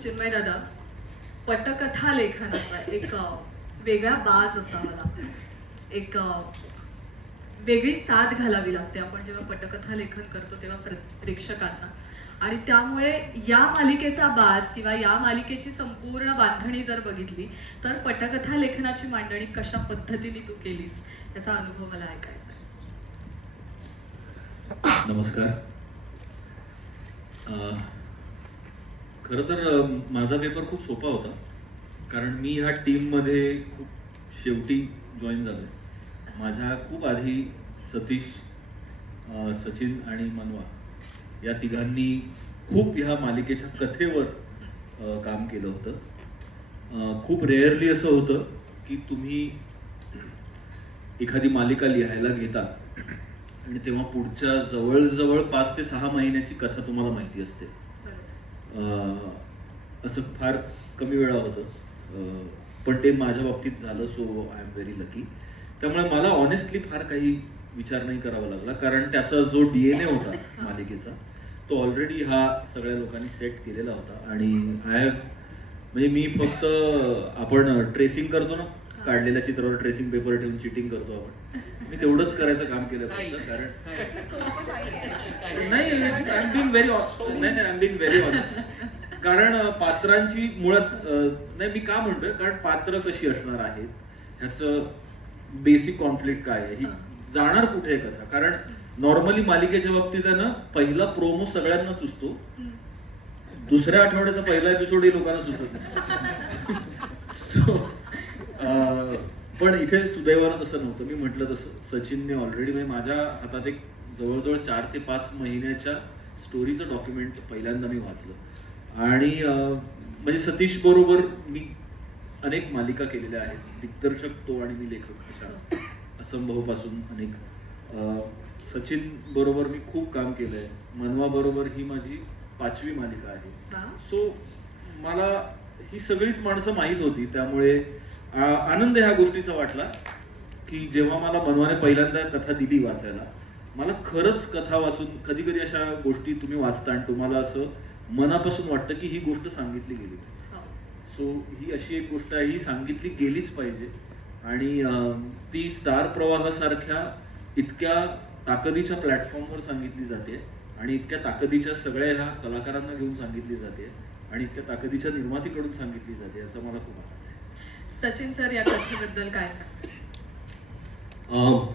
चिन्मय दादा, पटकथा लेखनाचा एक वेगळा बाज असावा लागतो, एक वेगळी साथ घालावी लागते आपण जेव्हा पटकथा लेखन करतो तेव्हा प्रेक्षकांना. आणि त्यामुळे या मालिकेचा बाज किंवा या मालिकेची संपूर्ण बांधणी जर बघितली तर पटकथा लेखनाची मांडणी कशा पद्धतीने तू केलीस याचा अनुभव मला ऐकायचा आहे. नमस्कार. खरं तर माझा पेपर खूप सोपा होता, कारण मी ह्या टीममध्ये खूप शेवटी जॉईन झालोय. माझ्या खूप आधी सतीश, सचिन आणि मनवा या तिघांनी खूप ह्या मालिकेच्या कथेवर काम केलं होतं. खूप रेअरली असं होतं की तुम्ही एखादी मालिका लिहायला घेता आणि तेव्हा पुढच्या जवळजवळ 5 ते 6 महिन्याची कथा तुम्हाला माहिती असते. असं फार कमी वेळा होतं, पण ते माझ्या बाबतीत झालं. So I am very lucky. त्यामुळे मला ऑनेस्टली फार काही विचार नाही करावा लागला, कारण त्याचा जो DNA होता मालिकेचा तो ऑलरेडी हा सगळ्या लोकांनी सेट केलेला होता. आणि म्हणजे मी फक्त आपण ट्रेसिंग करतो ना, काढलेल्या चित्रावर ट्रेसिंग पेपर ठेवून चिटिंग करतो आपण, मी तेवढंच करायचं काम केलं फक्त. कारण नाही, I am being very honest. कारण पात्रांची मुळात नाही, मी का म्हणतोय, कारण पात्र कशी असणार आहेत, ह्याचं बेसिक कॉन्फ्लिक्ट काय आहे, ही जाणार कुठे आहे कथा. कारण नॉर्मली मालिकेच्या बाबतीत आहे ना, पहिला प्रोमो सगळ्यांना सुचतो, दुसऱ्या आठवड्याचा पहिला एपिसोडही लोकांना सुचत नाही. सो पण इथे सुदैवानं तसं नव्हतं. मी म्हटलं तसं सचिनने ऑलरेडी, म्हणजे माझ्या हातात एक जवळजवळ 4 ते 5 महिन्याच्या स्टोरीचं डॉक्युमेंट पहिल्यांदा मी वाचलं. आणि म्हणजे सतीश बरोबर मी अनेक मालिका केलेल्या आहेत. दिग्दर्शक तो आणि मी लेखक, अशा असंभवपासून अनेक. सचिन बरोबर मी खूप काम केलंय. मनवा बरोबर ही माझी 5वी मालिका आहे. सो मला ही सगळीच माणसं माहीत होती. त्यामुळे आनंद ह्या गोष्टीचा वाटला की जेव्हा मला मनवाने पहिल्यांदा कथा दिली वाचायला, मला खरंच कथा वाचून, कधी कधी अशा गोष्टी तुम्ही वाचता आणि तुम्हाला असं मनापासून वाटतं की ही गोष्ट सांगितली गेली. सो ही अशी एक गोष्ट आहे, ही सांगितली गेलीच पाहिजे. आणि ती स्टार प्रवाहासारख्या इतक्या ताकदीच्या प्लॅटफॉर्मवर सांगितली जाते आणि इतक्या ताकदीच्या सगळ्या ह्या कलाकारांना घेऊन सांगितली जाते आणि इतक्या ताकदीच्या निर्मातीकडून सांगितली जाते, असं मला खूप आवडतं. सचिन सर, या कथेबद्दल काय सांग?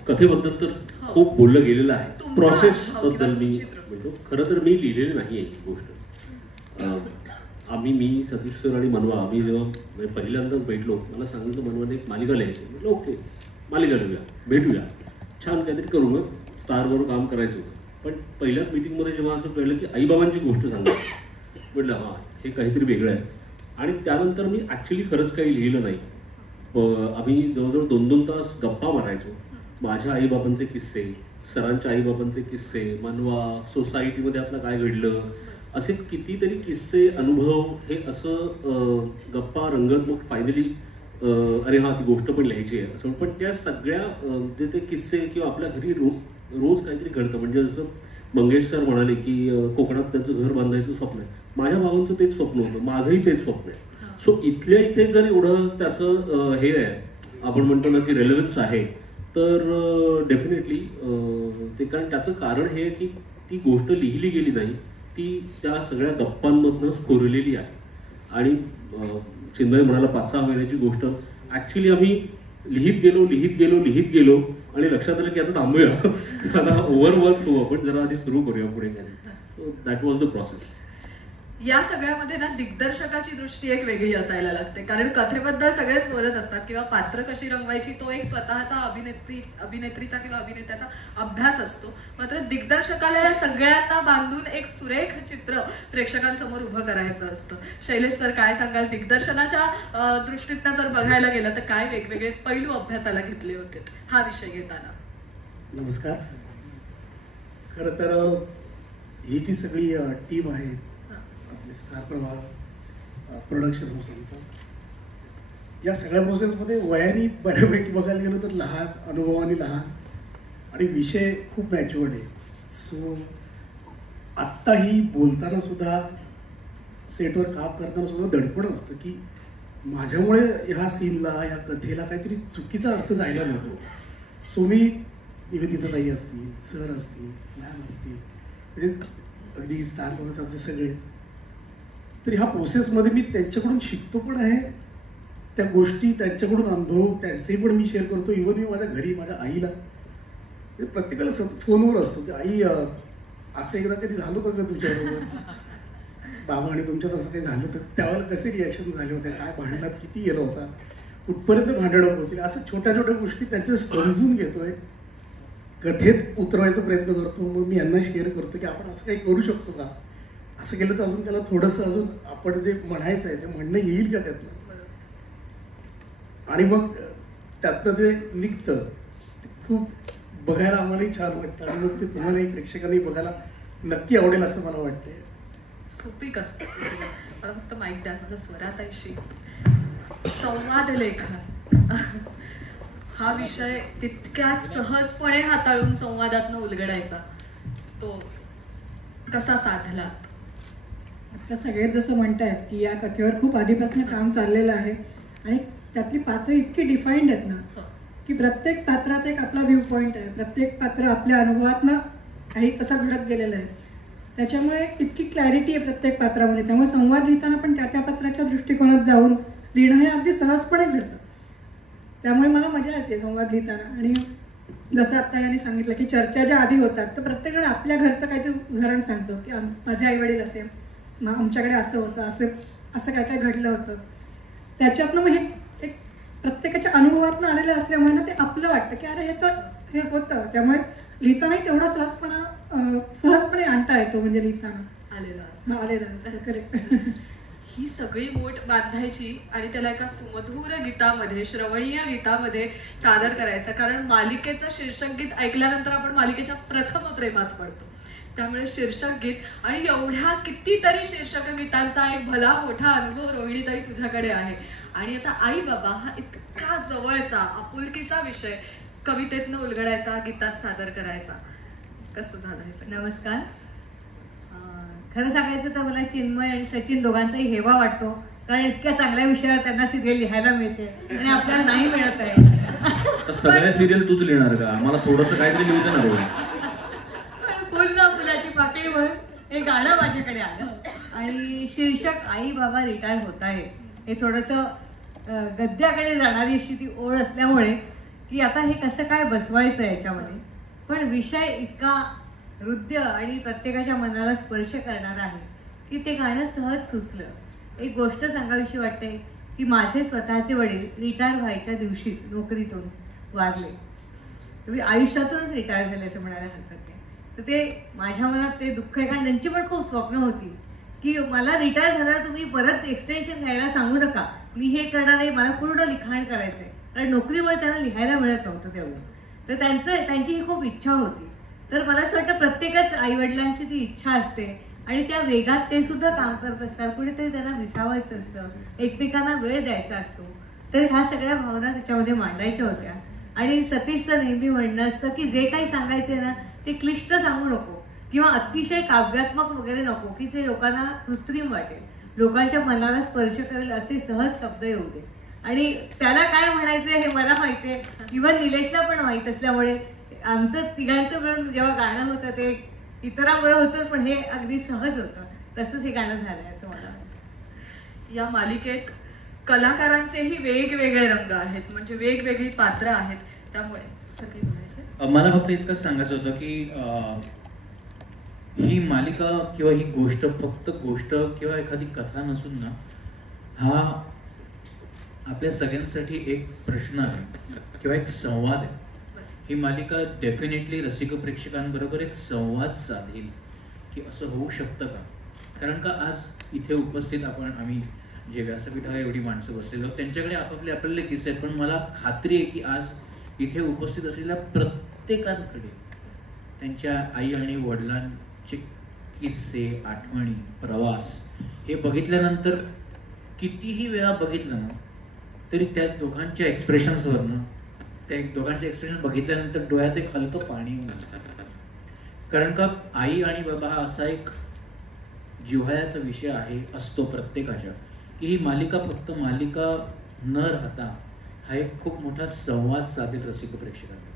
कथेबद्दल तर खूप बोललं गेलेलं आहे. प्रोसेस बद्दल मी बोलतो. खरं तर मी लिहिलेली नाही आहे ही गोष्ट. मी सतीश सर आणि मनवा, आम्ही जेव्हा पहिल्यांदाच भेटलो, मला सांगितलं मनवाने एक मालिका लिहायची. म्हटलं ओके, मालिका लिहूया, भेटूया, छान काहीतरी करू. मग स्टारबरोबर काम करायचं होतं. पण पहिल्याच मीटिंगमध्ये जेव्हा असं कळलं की आईबाबांची गोष्ट सांगायची, म्हटलं हां, हे काहीतरी वेगळं आहे. आणि त्यानंतर मी ॲक्च्युली खरंच काही लिहिलं नाही. आम्ही जवळजवळ 2-2 तास गप्पा मारायचो. माझ्या आईबाबांचे किस्से, सरांच्या आईबाबांचे किस्से, मनवा, सोसायटीमध्ये आपलं काय घडलं, असे कितीतरी किस्से, अनुभव, हे असं गप्पा रंगत मग फायनली अरे हा, ती गोष्ट पण लिहायची आहे असं. पण त्या सगळ्या जे ते किस्से किंवा आपल्या घरी रोज काहीतरी घडतं. म्हणजे जसं मंगेश सर म्हणाले की कोकणात त्यांचं घर बांधायचं स्वप्न आहे, माझ्या भावांचं तेच स्वप्न होतं, माझंही तेच स्वप्न आहे. सो इथल्या इथे जर एवढं त्याचं हे आहे, आपण म्हणतो ना की रेलेव्हन्स आहे, तर डेफिनेटली ते, कारण त्याचं कारण हे आहे की ती गोष्ट लिहिली गेली नाही, ती त्या सगळ्या गप्पांमधनं स्फुरलेली आहे. आणि चिन्मय म्हणाला 5-6 महिन्याची गोष्ट, ॲक्च्युली आम्ही लिहित गेलो आणि लक्षात आलं की आता थांबूया, आता ओव्हरवर्क होऊ, आपण जरा आधी सुरू करूया पुढे. So that was the process. या सगळ्यामध्ये ना दिग्दर्शकाची दृष्टी एक वेगळी असायला लागते, कारण कथेबद्दल सगळेच बोलत असतात किंवा पात्र कशी रंगवायची तो एक स्वतःचा अभिनेत्रीचा किंवा अभिनेत्याचा अभ्यास असतो. मात्र दिग्दर्शकाला या सगळ्यांना बांधून एक सुरेख चित्र प्रेक्षकांसमोर उभं करायचं असतं. शैलेश सर, काय सांगाल? दिग्दर्शनाच्या दृष्टीतनं जर बघायला गेलं तर काय वेगवेगळे पैलू अभ्यासाला घेतले होते हा विषय घेताना? नमस्कार. खरं तर ही जी सगळी टीम आहे, स्टार प्रवाह प्रोडक्शन हाऊस आमचा, या सगळ्या प्रोसेसमध्ये वयाने बऱ्यापैकी बघायला गेलो तर लहान, अनुभवाने लहान, आणि विषय खूप मॅच्युअर्ड आहे. सो आत्ताही बोलताना सुद्धा, सेटवर काम करताना सुद्धा दडपण असतं की माझ्यामुळे ह्या सीनला, ह्या कथेला काहीतरी चुकीचा अर्थ जायला नको. सो मी निवेदिताताई असतील, सर असतील, मॅम असतील, म्हणजे अगदी स्टार प्रवाह आमचे सगळेच. तर ह्या प्रोसेसमध्ये मी त्यांच्याकडून शिकतो पण आहे, त्या गोष्टी त्यांच्याकडून अनुभव त्यांचेही पण मी शेअर करतो. इव्हन मी माझ्या घरी माझ्या आईला प्रत्येकाला फोनवर असतो की आई असं एकदा कधी झालं होतं का तुझ्याबरोबर, बाबा आणि तुमच्यात असं काही झालं तर त्यावेळेला कसे रिॲक्शन झाले होते, काय भांडणात किती गेला होता, कुठपर्यंत भांडणं पोहोचली, असं छोट्या छोट्या गोष्टी त्यांच्या समजून घेतोय, कथेत उतरवायचा प्रयत्न करतो. मग मी यांना शेअर करतो की आपण असं काही करू शकतो का, असं केलं तर अजून त्याला थोडंसं अजून आपण जे म्हणायचं आहे ते म्हणणं येईल का त्यातनं. आणि मग त्यातनं ते निघतं, ते खूप बघायला आम्हालाही छान वाटतं आणि मग ते तुम्हालाही प्रेक्षकांनी बघायला नक्की आवडेल असं मला वाटतंय. सुपीक असतं. मला फक्त माहिती द्या मला स्वराताईशी संवाद लेखन हा विषय तितक्याच सहजपणे हाताळून संवादातनं उलगडायचा, तो कसा साधला? आता सगळेच जसं म्हणतायत की या कथेवर खूप आधीपासून काम चाललेलं आहे आणि त्यातली पात्र इतकी डिफाईंड आहेत ना की प्रत्येक पात्राचा एक आपला व्ह्यू पॉईंट आहे, प्रत्येक पात्र आपल्या अनुभवातनं काही तसा घडत गेलेलं आहे, त्याच्यामुळे इतकी क्लॅरिटी आहे प्रत्येक पात्रामध्ये. त्यामुळे संवाद लिहिताना पण त्या पात्राच्या दृष्टिकोनात जाऊन लिहिणं हे अगदी सहजपणे घडतं. त्यामुळे मला मजा येते संवाद लिहिताना. आणि जसं आत्ता यांनी सांगितलं की चर्चा ज्या आधी होतात तर प्रत्येकजण आपल्या घरचं काहीतरी उदाहरण सांगतो की माझे आईवडील असे, आमच्याकडे असं होतं, असं काय काय घडलं होतं. त्याच्यातनं मग हे एक प्रत्येकाच्या अनुभवातनं आलेलं असल्यामुळे ना ते आपलं वाटतं की अरे हे होतं. त्यामुळे लिहितानाही तेवढा सहजपणे आणता येतो, म्हणजे लिहिताना आलेला असतं. करेक्ट. ही सगळी मूठ बांधायची आणि त्याला एका सुमधुर गीतामध्ये, श्रवणीय गीतामध्ये सादर करायचं. कारण मालिकेचं शीर्षक गीत ऐकल्यानंतर आपण मालिकेच्या प्रथम प्रेमात पडतो. त्यामुळे शीर्षक गीत आणि एवढ्या कितीतरी शीर्षक गीतांचा एक भला मोठा अनुभव रोहिणीताई तुझ्याकडे आहे. आणि आता आई बाबा हा इतका जवळचा आपुलकीचा विषय कवितेतनं उलगडायचा, गीतात सादर करायचा, कसं झालं हे? नमस्कार. खरं सांगायचं तर मला चिन्मय आणि सचिन दोघांचाही हेवा वाटतो, कारण इतक्या चांगल्या विषयावर त्यांना सिरियल लिहायला मिळते आणि आपल्याला नाही मिळत आहे. सगळ्या सिरियल तूच लिहिणार का? मला थोडंसं काहीतरी लिहून ना. फुल ना फुलाची पाकळी म्हणून हे गाणं माझ्याकडे आलं आणि शीर्षक आई बाबा रिटायर होत आहे. हे थोडंसं गद्याकडे जाणारी अशी ती ओढ असल्यामुळे की आता हे कसं काय बसवायचं याच्यामध्ये. पण विषय इतका हृदय आणि प्रत्येकाच्या मनाला स्पर्श करणार आहे की ते गाणं सहज सुचलं. एक गोष्ट सांगावीशी वाटते की माझे स्वतःचे वडील रिटायर व्हायच्या दिवशीच नोकरीतून वारले. तुम्ही आयुष्यातूनच रिटायर झाले असं म्हणायला हरकत नाही. तर ते माझ्या मनात ते दुःख आहे, कारण त्यांची पण खूप स्वप्न होती की मला रिटायर झाल्यावर तुम्ही परत एक्सटेन्शन घ्यायला सांगू नका, मी हे करणार आहे, मला पूर्ण लिखाण करायचं आहे. कारण नोकरीमुळे त्यांना लिहायला मिळत नव्हतं तेवढं. तर त्यांची ही खूप इच्छा होती. तर मला असं वाटतं प्रत्येकच आईवडिलांची ती इच्छा असते आणि त्या वेगात ते सुद्धा काम करत असतात. कुठेतरी त्यांना विसावायचं असतं, एकमेकांना वेळ द्यायचा असतो. तर ह्या सगळ्या भावना त्याच्यामध्ये मांडायच्या होत्या. आणि सतीशचं नेहमी म्हणणं असतं की जे काही सांगायचं ना ते क्लिष्ट सांगू नको किंवा अतिशय काव्यात्मक वगैरे नको की जे लोकांना कृत्रिम वाटेल, लोकांच्या मनाला स्पर्श करेल असे सहज शब्द येऊ दे. आणि त्याला काय म्हणायचं हे मला माहिती आहे, इव्हन निलेशला पण माहीत असल्यामुळे आमचं तिघांचं मिळून जेव्हा गाणं होतं ते इतरांबरोबर होतं पण हे अगदी सहज होतं. तसंच हे गाणं झालंय असं मला वाटतं. या मालिकेत कलाकारांचेही वेगवेगळे रंग आहेत, म्हणजे वेगवेगळी पात्र आहेत. त्यामुळे सगळी बोलायचं मला फक्त इतकंच सांगायचं होतं की ही मालिका किंवा ही गोष्ट फक्त गोष्ट किंवा एखादी कथा नसून ना, हा आपल्या सगळ्यांसाठी एक प्रश्न आहे किंवा एक संवाद आहे. ही मालिका डेफिनेटली रसिक प्रेक्षकांबरोबर एक संवाद साधेल की असं होऊ शकतं का. कारण का आज इथे उपस्थित आम्ही जे व्यासपीठावर एवढी माणसं बसलेलो त्यांच्याकडे आपले किस्से आहेत, पण मला खात्री आहे की आज इथे उपस्थित असलेल्या प्रत्येकाकडे त्यांच्या आई आणि वडिलांचे किस्से, आठवणी, प्रवास हे बघितल्यानंतर कितीही वेळा बघितलं ना तरी त्या दोघांच्या एक्सप्रेशन्सवरनं त्या दोघांचे एक्सप्रेशन बघितल्यानंतर डोळ्यात एक हलकं पाणी येतं. कारण का आई आणि बाबा हा असा एक जिव्हाळ्याचा विषय असतो प्रत्येकाच्या, की ही मालिका फक्त मालिका न राहता हा एक खूप मोठा संवाद साधेल रसिक प्रेक्षकांना.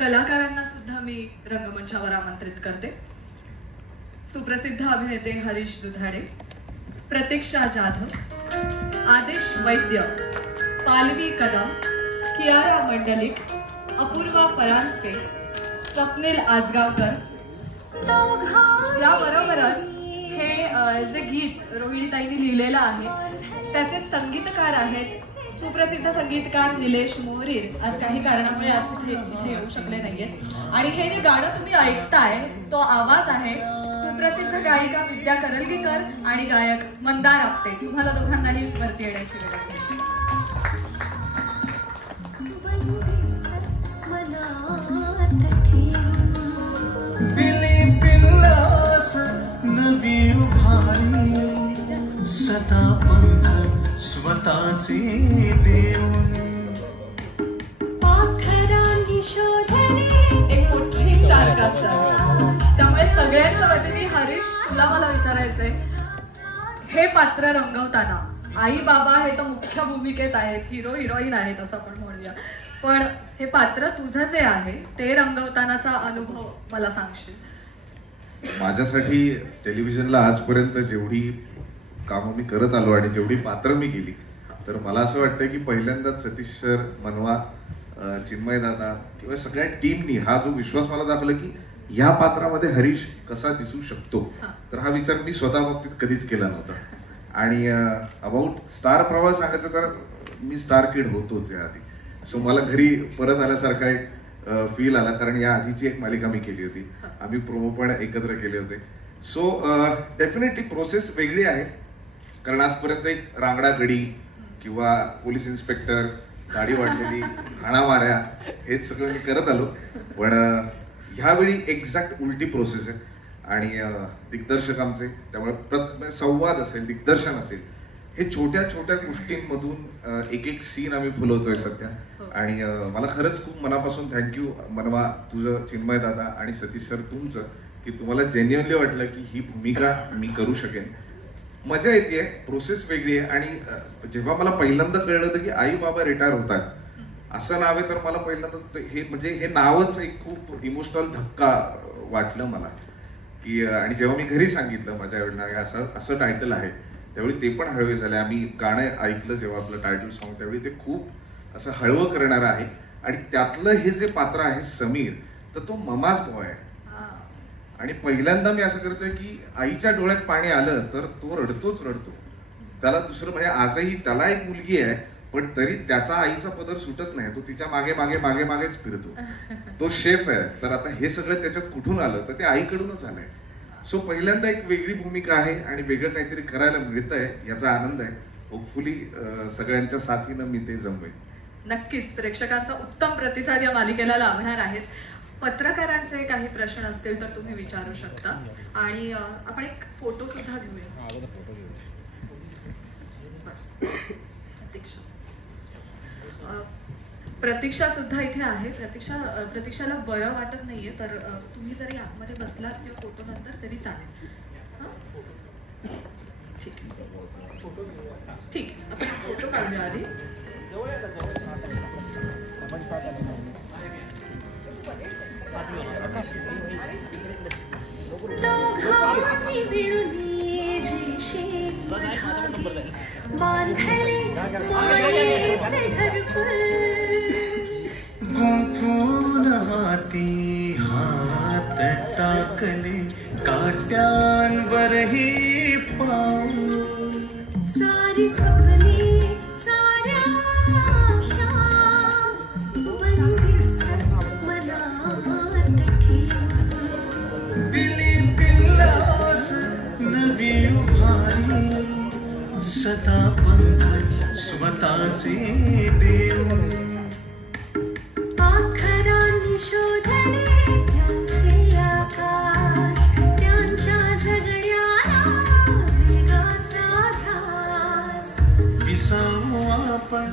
कलाकारांना सुद्धा मी रंगमंचावर आमंत्रित करते. सुप्रसिद्ध अभिनेते हरीश दुधाडे, प्रतीक्षा जाधव, आदेश वैद्य, पालवी कदम, कियारा मंडलिक, अपूर्वा परांजपे, स्वप्नील आजगावकर. याबरोबरच हे जे गीत रोहिणीताईंनी लिहिलेलं आहे त्याचे संगीतकार आहेत सुप्रसिद्ध संगीतकार निलेश मोहरीर. आज काही कारणामुळे आज इथे येऊ शकले नाहीयेत. आणि हे जे गाणं तुम्ही ऐकताय तो आवाज आहे सुप्रसिद्ध गायिका विद्या करलगीकर आणि गायक मंदार आपटे. तुम्हाला दोघांनाही वरती येण्याची विनंती. दिली पिल्लास नवी उभारी सदा पंख स्वतःचे देऊन एक मोठी स्टारकास्ट आहे. त्यामुळे सगळ्यांच्या वतीने हरीश तुला मला विचारायचंय, हे पात्र रंगवताना आई बाबा हे तर मुख्य भूमिकेत आहेत, हिरो हिरोईन आहेत असं आपण म्हणूया, पण हे पात्र तुझं जे आहे ते रंगवतानाचा अनुभव मला सांगशील? माझ्यासाठी टेलिव्हिजनला आजपर्यंत जेवढी कामं मी करत आलो आणि जेवढी पात्र मी केली, तर मला असं वाटतं की पहिल्यांदाच सतीश सर, मनवा, चिन्मय दादा किंवा सगळ्या टीमनी हा जो विश्वास मला दाखवला की ह्या पात्रामध्ये हरीश कसा दिसू शकतो, तर हा विचार मी स्वतः बाबतीत कधीच केला नव्हता. आणि अबाउट स्टार प्रवाह सांगायचं तर मी स्टार किड होतोच या आधी. सो मला घरी परत आल्यासारखा एक फील आला, कारण या आधीची एक मालिका मी केली होती, आम्ही प्रोमो पण एकत्र केले होते. सो डेफिनेटली प्रोसेस वेगळी आहे, कारण आजपर्यंत एक रांगडा गडी किंवा पोलीस इन्स्पेक्टर, गाडी वाढलेली, हाणामाऱ्या, हेच सगळं मी करत आलो. पण ह्यावेळी एक्झॅक्ट उलटी प्रोसेस आहे. आणि दिग्दर्शक आमचे, त्यामुळे संवाद असेल, दिग्दर्शन असेल, हे छोट्या छोट्या गोष्टींमधून एक एक सीन आम्ही फुलवतोय सध्या. आणि मला खरंच खूप मनापासून थँक्यू मनवा, तुझं, चिन्मय दादा आणि सतीश सर तुमचं, की तुम्हाला जेन्युअनली वाटलं की ही भूमिका मी करू शकेन. मजा येते, प्रोसेस वेगळी आहे. आणि जेव्हा मला पहिल्यांदा कळलं होतं की आई बाबा रिटायर होतात असं नाव आहे, तर मला पहिल्यांदा हे म्हणजे हे नावच एक खूप इमोशनल धक्का वाटलं मला की. आणि जेव्हा मी घरी सांगितलं माझ्या आईवडिलांना असं असं टायटल आहे, त्यावेळी ते पण हळवे झाले. आम्ही गाणं ऐकलं जेव्हा आपलं टायटल सॉन्ग, त्यावेळी ते खूप असं हळवं करणारं आहे. आणि त्यातलं हे जे पात्र आहे समीर, तर तो ममाच बॉय आहे. आणि पहिल्यांदा मी असं करतोय की आईच्या डोळ्यात पाणी आलं तर तो रडतोच रडतो. त्याला दुसरं म्हणजे आजही त्याला एक मुलगी आहे, पण तरी त्याचा आईचा पदर सुटत नाही, तो तिच्या मागे मागे मागे मागेच फिरतो. तो शेफ आहे, तर आता हे सगळं त्याच्यात कुठून आलं, तर ते आईकडूनच आलंय. सो पहिल्यांदा एक वेगळी भूमिका आहे आणि वेगळं काहीतरी करायला मिळतंय, याचा आनंद आहे. होपफुली सगळ्यांच्या साथीनं मी ते जमवेन. नक्कीच प्रेक्षकांचा उत्तम प्रतिसाद या मालिकेला लाभणार आहेच. पत्रकारांचे काही प्रश्न असतील तर तुम्ही विचारू शकता. आणि आपण एक फोटो सुद्धा घेऊया. प्रतीक्षा सुद्धा इथे आहे. प्रतीक्षाला बरं वाटत नाहीये, तर तुम्ही जरी आतमध्ये बसलात किंवा फोटो नंतर तरी चालेल. ठीक, आपण फोटो काढूया आधी. गुंफून हाती हात टाकले, काट्यांवरही पाऊल, सारी स्वप्ने साऱ्या आशा बंदिस्त मनात ठेवून, दिली पिल्लास नवी उभारी सदा पंख स्वतःचे देऊन, पाखरांनी शोधले त्यांचे आकाश, त्यांच्या जगण्याला वेगाचा ध्यास, विसावू आपण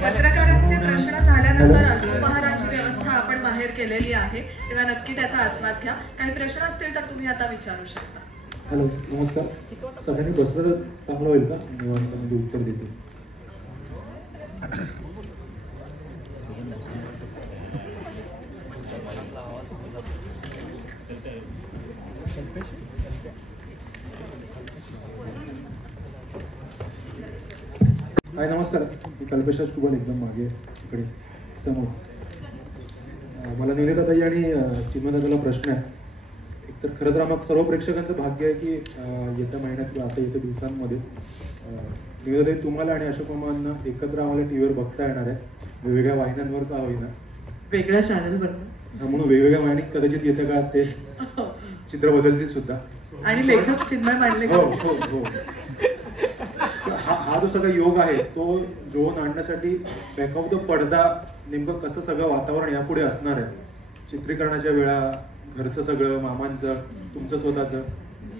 पत्रकारांचे प्रश्न झाल्यानंतर अल्पोपहाराची व्यवस्था आपण बाहेर केलेली आहे, तेव्हा नक्की त्याचा आस्वाद घ्या. काही प्रश्न असतील तर तुम्ही आता विचारू शकता. हॅलो, नमस्कार. सगळ्यांनी बसलं तर चांगलं होईल का? निवांत म्हणजे उत्तर देते. हाय नमस्कार, मी कल्पेश कुबल, एकदम मागे इकडे समोर. मला निवेदिताताई आणि चिन्मयदादाला प्रश्न आहे. एकतर खरं तर आम्हाला सर्व प्रेक्षकांचं भाग्य आहे की येत्या महिन्यात किंवा आता येत्या दिवसांमध्ये निवेदिताताई तुम्हाला आणि अशोक मामांना एकत्र आम्हाला टी व्हीवर बघता येणार आहे, वेगवेगळ्या वाहिन्यांवर का होईना, वेगळ्या चॅनलवर म्हणून वेगवेगळ्या वाहिनी कदाचित येत्या का ते चित्र बदलतील सुद्धा. आणि लेखक चिन्मय मांडले. हो हो हो. हा जो सगळा योग आहे तो जुळवून आणण्यासाठी बॅक ऑफ द पडदा नेमकं कसं सगळं वातावरण यापुढे असणार आहे, चित्रीकरणाच्या वेळा, घरचं सगळं, मामांचं, तुमचं स्वतःचं,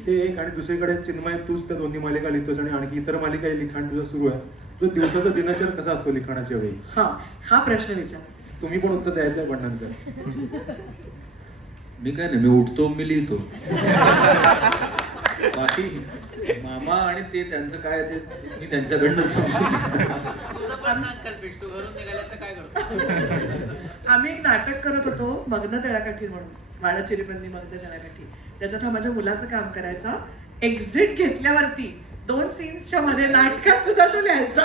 ते एक. आणि दुसरीकडे चिन्मय तूच त्या दोन्ही मालिका लिहितोस आणि आणखी इतर मालिका लिखाण तुझं सुरू आहे, तो दिवसाचा दिनचर्या कसा असतो लिखाणाच्या वेळी? हा प्रश्न विचार. तुम्ही पण उत्तर द्यायचं पण नंतर. मी काय नाही, मी उठतो, मी लिहितो. बाकी मामा आणि ते त्यांचं काय ते मी त्यांच्याकडनं समजून. आम्ही एक नाटक करत होतो, मग्न तळाकाठी म्हणून, वाडा चिरीबंदी मग्न तळाकाठी. त्याच्यात हा माझ्या मुलाचं काम करायचा. एक्झिट घेतल्यावरती 2 सीन्सच्या मध्ये नाटकात सुद्धा तो लिहायचा.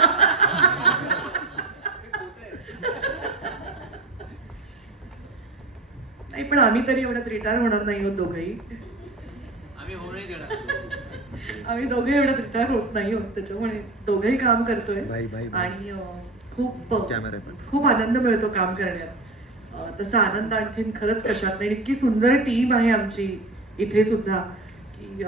नाही, पण आम्ही तरी एवढ्यात रिटायर होणार नाही होत दोघंही. आम्ही दोघे एवढ्यात रिटायर होत नाही होत, त्याच्यामुळे दोघंही काम करतोय आणि खूप आनंद मिळतो काम करण्यात. तसा आनंद आणखीन खरंच कशात नाही. इतकी सुंदर टीम आहे आमची इथे सुद्धा की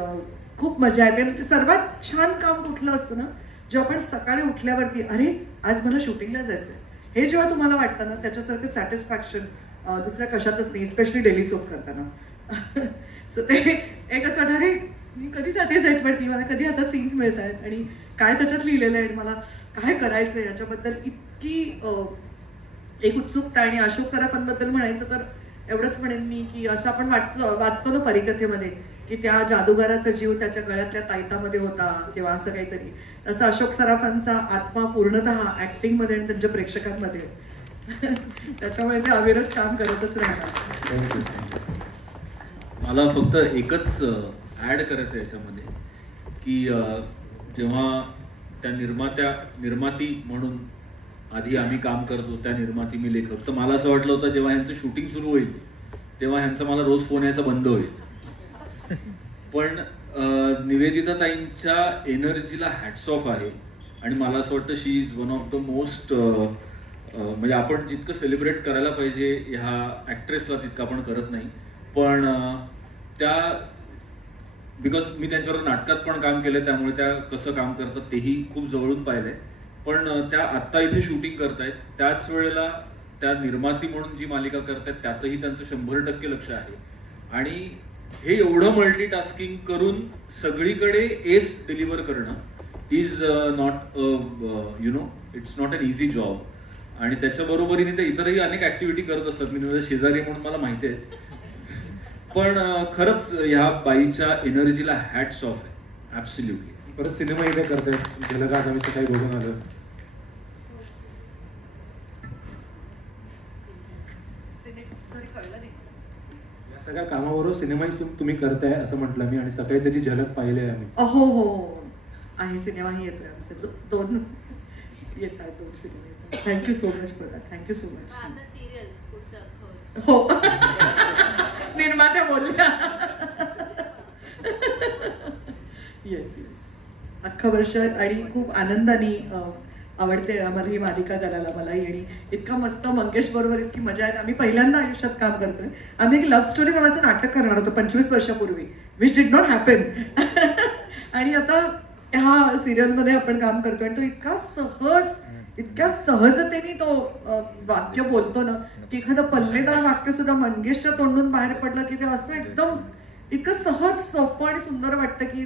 खूप मजा येते. सर्वात छान काम कुठलं असतं ना, जेव्हा आपण सकाळी उठल्यावरती अरे आज मला शूटिंगला जायचंय, हे जेव्हा तुम्हाला वाटतं ना, त्याच्यासारखं सॅटिस्फॅक्शन दुसऱ्या कशातच नाही, स्पेशली डेली सोप करताना. सो ते एक असं वाटतं अरे मी कधी जाते सेटवरती, मला कधी आता सीन्स मिळत आहेत आणि काय त्याच्यात लिहिलेलं आहे, मला काय करायचंय याच्याबद्दल इतकी एक उत्सुकता. आणि अशोक सराफांबद्दल म्हणायचं तर एवढंच म्हणेन मी की असं आपण वाचतो ना परिकथेमध्ये की त्या जादूगाराचा जीव त्याच्या गळ्यातल्या ताईतामध्ये होता किंवा असं काहीतरी, तसं अशोक सराफांचा आत्मा पूर्णतः ऍक्टिंग मध्ये आणि त्यांच्या प्रेक्षकांमध्ये. त्याच्यामुळे ते अविरत काम करतच राहतात. मला फक्त एकच ऍड करायचं याच्यामध्ये की जेव्हा त्या निर्माती म्हणून आधी आम्ही काम करतो, त्या निर्माती मी लेखक, तर मला असं वाटलं होतं जेव्हा ह्यांचं शूटिंग सुरू होईल तेव्हा ह्यांचा मला रोज फोन यायचा बंद होईल. पण निवेदिताताईंच्या एनर्जीला हॅट्स ऑफ आहे. आणि मला असं वाटतं she is one of the most, म्हणजे आपण जितकं सेलिब्रेट करायला पाहिजे ह्या ऍक्ट्रेसला तितकं आपण करत नाही. पण त्या बिकॉज मी त्यांच्याबरोबर नाटकात पण काम केलंय, त्यामुळे त्या कसं काम करतात तेही खूप जवळून पाहिलंय. पण त्या आत्ता इथे शूटिंग करतायत, त्याच वेळेला त्या निर्माती म्हणून जी मालिका करतायत त्यातही त्यांचं 100% लक्ष आहे. आणि हे एवढं मल्टीटास्किंग करून सगळीकडे एस डिलिव्हर करणं is not it's not an easy job. आणि त्याच्या बरोबरीने ते इतरही अनेक ऍक्टिव्हिटी करत असतात. मी तुझ्या शेजारी म्हणून मला माहिती आहे. पण खरंच ह्या बाईच्या एनर्जीला हॅट्स ऑफ आहे, ऍब्सोल्युटली. परत सिनेमा इथे करतायत, झलक आज आम्ही सकाळी बघून आलो. या सगळ्या कामाबरोबर सिनेमाही तुम्ही करताय असं म्हटलं मी, आणि सकाळी त्याची झलक पाहिली आहे आम्ही. हो हो आहे, सिनेमाही येतोय आमचे. 2 येत आहेत, 2 सिनेमा येतात. Thank you so much for that. Thank you so much. हो निर्मात्या बोलल्या. येस येस, अख्खं वर्ष आणि खूप आनंदाने आवडते आम्हाला ही मालिका करायला मलाही. आणि इतका मस्त मंगेश बरोबर इतकी मजा आहे. आम्ही पहिल्यांदा आयुष्यात काम करतोय. आम्ही एक लव्ह स्टोरी नावाचं नाटक करणार होतो 25 वर्षापूर्वी, विच डिड नॉट हॅपन. आणि आता ह्या सिरियलमध्ये आपण काम करतोय. आणि तो इतक्या सहजतेने तो वाक्य बोलतो ना की एखादं पल्लेदार वाक्य सुद्धा मंगेशच्या तोंडून बाहेर पडलं की ते असं एकदम इतकं सहज, सोपं आणि सुंदर वाटतं की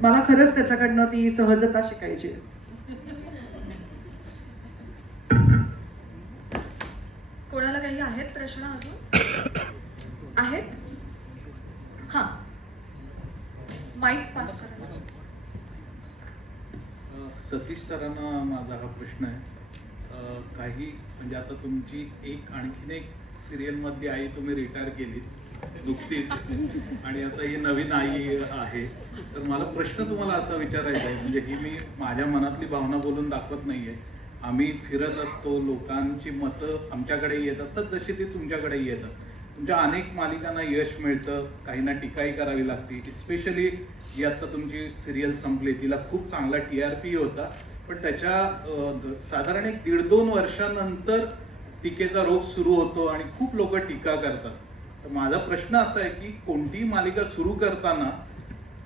मला खरंच त्याच्याकडनं ती सहजता शिकायची. कोणाला काही आहेत प्रश्न अजून? आहेत? हा, माईक पास करा. सतीश सरांना माझा हा प्रश्न आहे. काही म्हणजे आता तुमची आणखीन एक सिरियल मधली आई तुम्ही रिटायर केलीत, नुकतीच, आणि आता ही नवीन आई आहे. तर मला प्रश्न तुम्हाला असा विचारायचा आहे, म्हणजे ही मी माझ्या मनातली भावना बोलून दाखवत नाहीये. आम्ही फिरत असतो, लोकांची मतं आमच्याकडे येत असतात जशी ती तुमच्याकडे येतात. तुमच्या अनेक मालिकांना यश मिळतं, काहींना टीकाही करावी लागते. स्पेशली जी आता तुमची सिरियल संपली तिला खूप चांगला TRP होता, पण त्याच्या साधारण 1.5-2 वर्षानंतर टीकेचा रोग सुरू होतो आणि खूप लोक टीका करतात. तर माझा प्रश्न असा आहे की कोणतीही मालिका सुरू करताना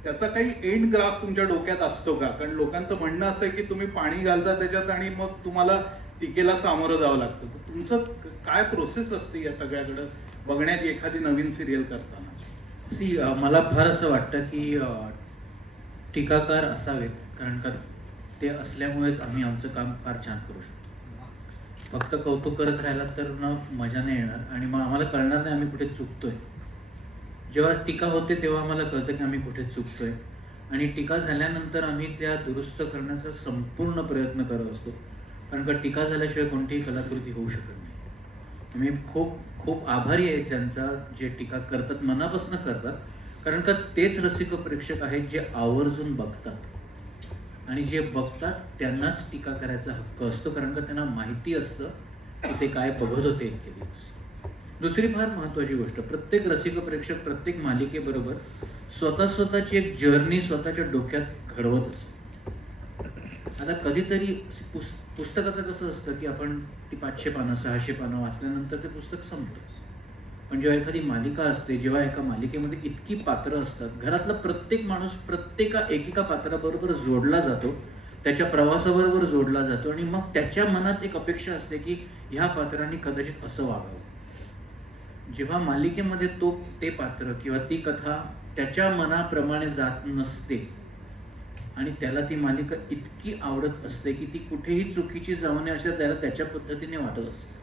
त्याचा काही एंड ग्राफ तुमच्या डोक्यात असतो का? कारण लोकांचं म्हणणं असं आहे की तुम्ही पाणी घालता त्याच्यात आणि मग तुम्हाला टीकेला सामोरं जावं लागतं. तर तुमचं काय प्रोसेस असते या सगळ्याकडे बघण्याची एखादी नवीन सिरियल करताना? मला फार असं वाटतं की टीकाकार असावेत, कारण का ते असल्यामुळेच आम्ही आमचं काम फार छान करू शकतो. फक्त कौतुक करत राहिला तर मजा नाही येणार आणि मग आम्हाला कळणार नाही आम्ही कुठे चुकतोय. जेव्हा टीका होते तेव्हा आम्हाला कळतं की आम्ही कुठे चुकतोय, आणि टीका झाल्यानंतर आम्ही त्या दुरुस्त करण्याचा संपूर्ण प्रयत्न करत असतो. कारण का टीका झाल्याशिवाय कोणतीही कलाकृती होऊ शकत नाही. मी खूप खूप आभारी आहे ज्यांचा जे टीका करतात, मनापासून करतात. कारण का तेच रसिक प्रेक्षक आहेत जे आवर्जून बघतात, आणि जे बघतात त्यांनाच टीका करायचा हक्क असतो, कारण का त्यांना माहिती असतं की ते काय बघत होते इतके दिवस. दुसरी फार महत्वाची गोष्ट, प्रत्येक रसिक प्रेक्षक प्रत्येक मालिकेबरोबर स्वतःची एक जर्नी स्वतःच्या डोक्यात घडवत असतो. आता कधीतरी पुस्तकाचं कसं असतं की आपण ती 500 पानं 600 पानं वाचल्यानंतर ते पुस्तक संपतं. पण जेव्हा एखादी मालिका असते, जेव्हा एका मालिकेमध्ये इतकी पात्र असतात, घरातला प्रत्येक माणूस एकेका पात्राबरोबर जोडला जातो, त्याच्या प्रवासाबरोबर जोडला जातो, आणि मग त्याच्या मनात एक अपेक्षा असते की ह्या पात्रांनी कदाचित असं वागावं. जेव्हा मालिकेमध्ये ते पात्र किंवा ती कथा त्याच्या मनाप्रमाणे जात नसते आणि त्याला ती मालिका इतकी आवडत असते की ती कुठेही चुकीची जाऊ नये अशा त्याला त्याच्या पद्धतीने वाटत असते,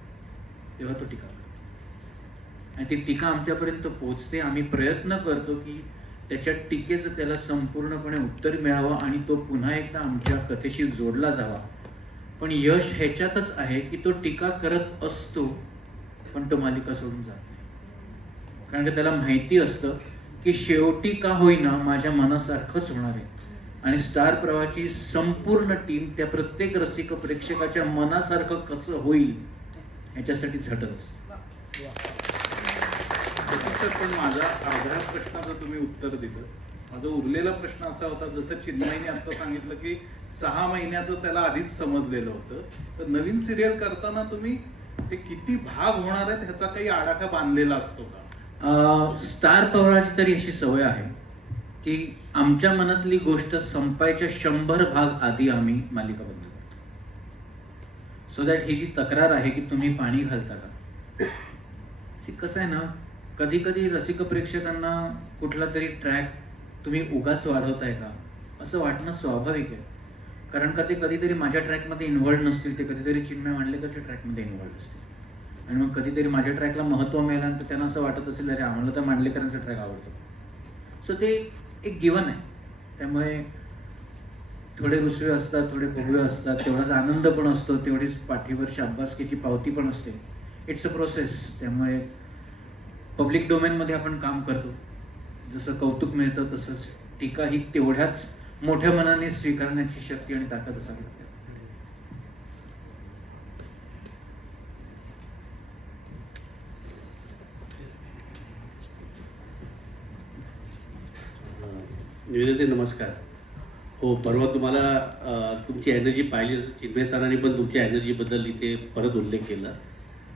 तेव्हा तो टीका करतो. आणि ती टीका आमच्यापर्यंत पोहोचते. आम्ही प्रयत्न करतो की त्याच्या टीकेचं त्याला संपूर्णपणे उत्तर मिळावं आणि तो पुन्हा एकदा आमच्या कथेशी जोडला जावा. पण यश ह्याच्यातच आहे की तो टीका करत असतो पण तो मालिका सोडून जात नाही. कारण की त्याला माहिती असतं की शेवटी का होईना माझ्या मनासारखंच होणार आहे, आणि स्टार प्रवाहाची संपूर्ण टीम त्या प्रत्येक रसिक प्रेक्षकाच्या मनासारखं कसं होईल ह्याच्यासाठी झटत असते. पण माझा अर्ध्या प्रश्नाचं तुम्ही उत्तर दिलं. माझा उरलेला प्रश्न असा होता, जसं चिन्मयने आता सांगितलं की 6 महिन्याचं त्याला आधीच समजलेलं होतं, तर नवीन सिरियल करताना तुम्ही ते किती भाग होणार आहेत ह्याचा काही आडाखा बांधलेला असतो का? स्टार प्रवाहाची तरी अशी सवय आहे की आमच्या मनातली गोष्ट संपायच्या 100 भाग आधी आम्ही मालिका बंद करतो. सो दॅट ही जी तक्रार आहे की तुम्ही पाणी घालता का, कसं आहे ना, कधी कधी रसिक प्रेक्षकांना कुठला तरी ट्रॅक तुम्ही उगाच वाढवताय का असं वाटणं स्वाभाविक आहे. कारण का ते कधीतरी माझ्या ट्रॅकमध्ये इन्व्हॉल्ड नसतील, ते कधीतरी चिन्मय मांडलेकरच्या ट्रॅकमध्ये इन्व्हॉल्ड असतील, आणि मग कधीतरी माझ्या ट्रॅकला महत्त्व मिळाल्यानंतर त्यांना असं वाटत असेल अरे आम्हाला तर मांडलेकरांचा ट्रॅक आवडतो. सो ते एक गिवन आहे. त्यामुळे थोडे रुसवे असतात, थोडे भोगवे असतात, तेवढाच आनंद पण असतो, तेवढीच पाठीवर शाबासकीची पावती पण असते. It's a process. त्यामुळे पब्लिक डोमेनमध्ये आपण काम करतो, जसं कौतुक मिळतं तसंच टीका ही तेवढ्याच मोठ्या मनाने स्वीकारण्याची शक्ती आणि ताकद असावी लागते. निवेदिते नमस्कार. हो, परवा तुम्हाला तुमची एनर्जी पाहिली, चिन्मय सरांनी पण तुमच्या एनर्जीबद्दल इथे परत उल्लेख केला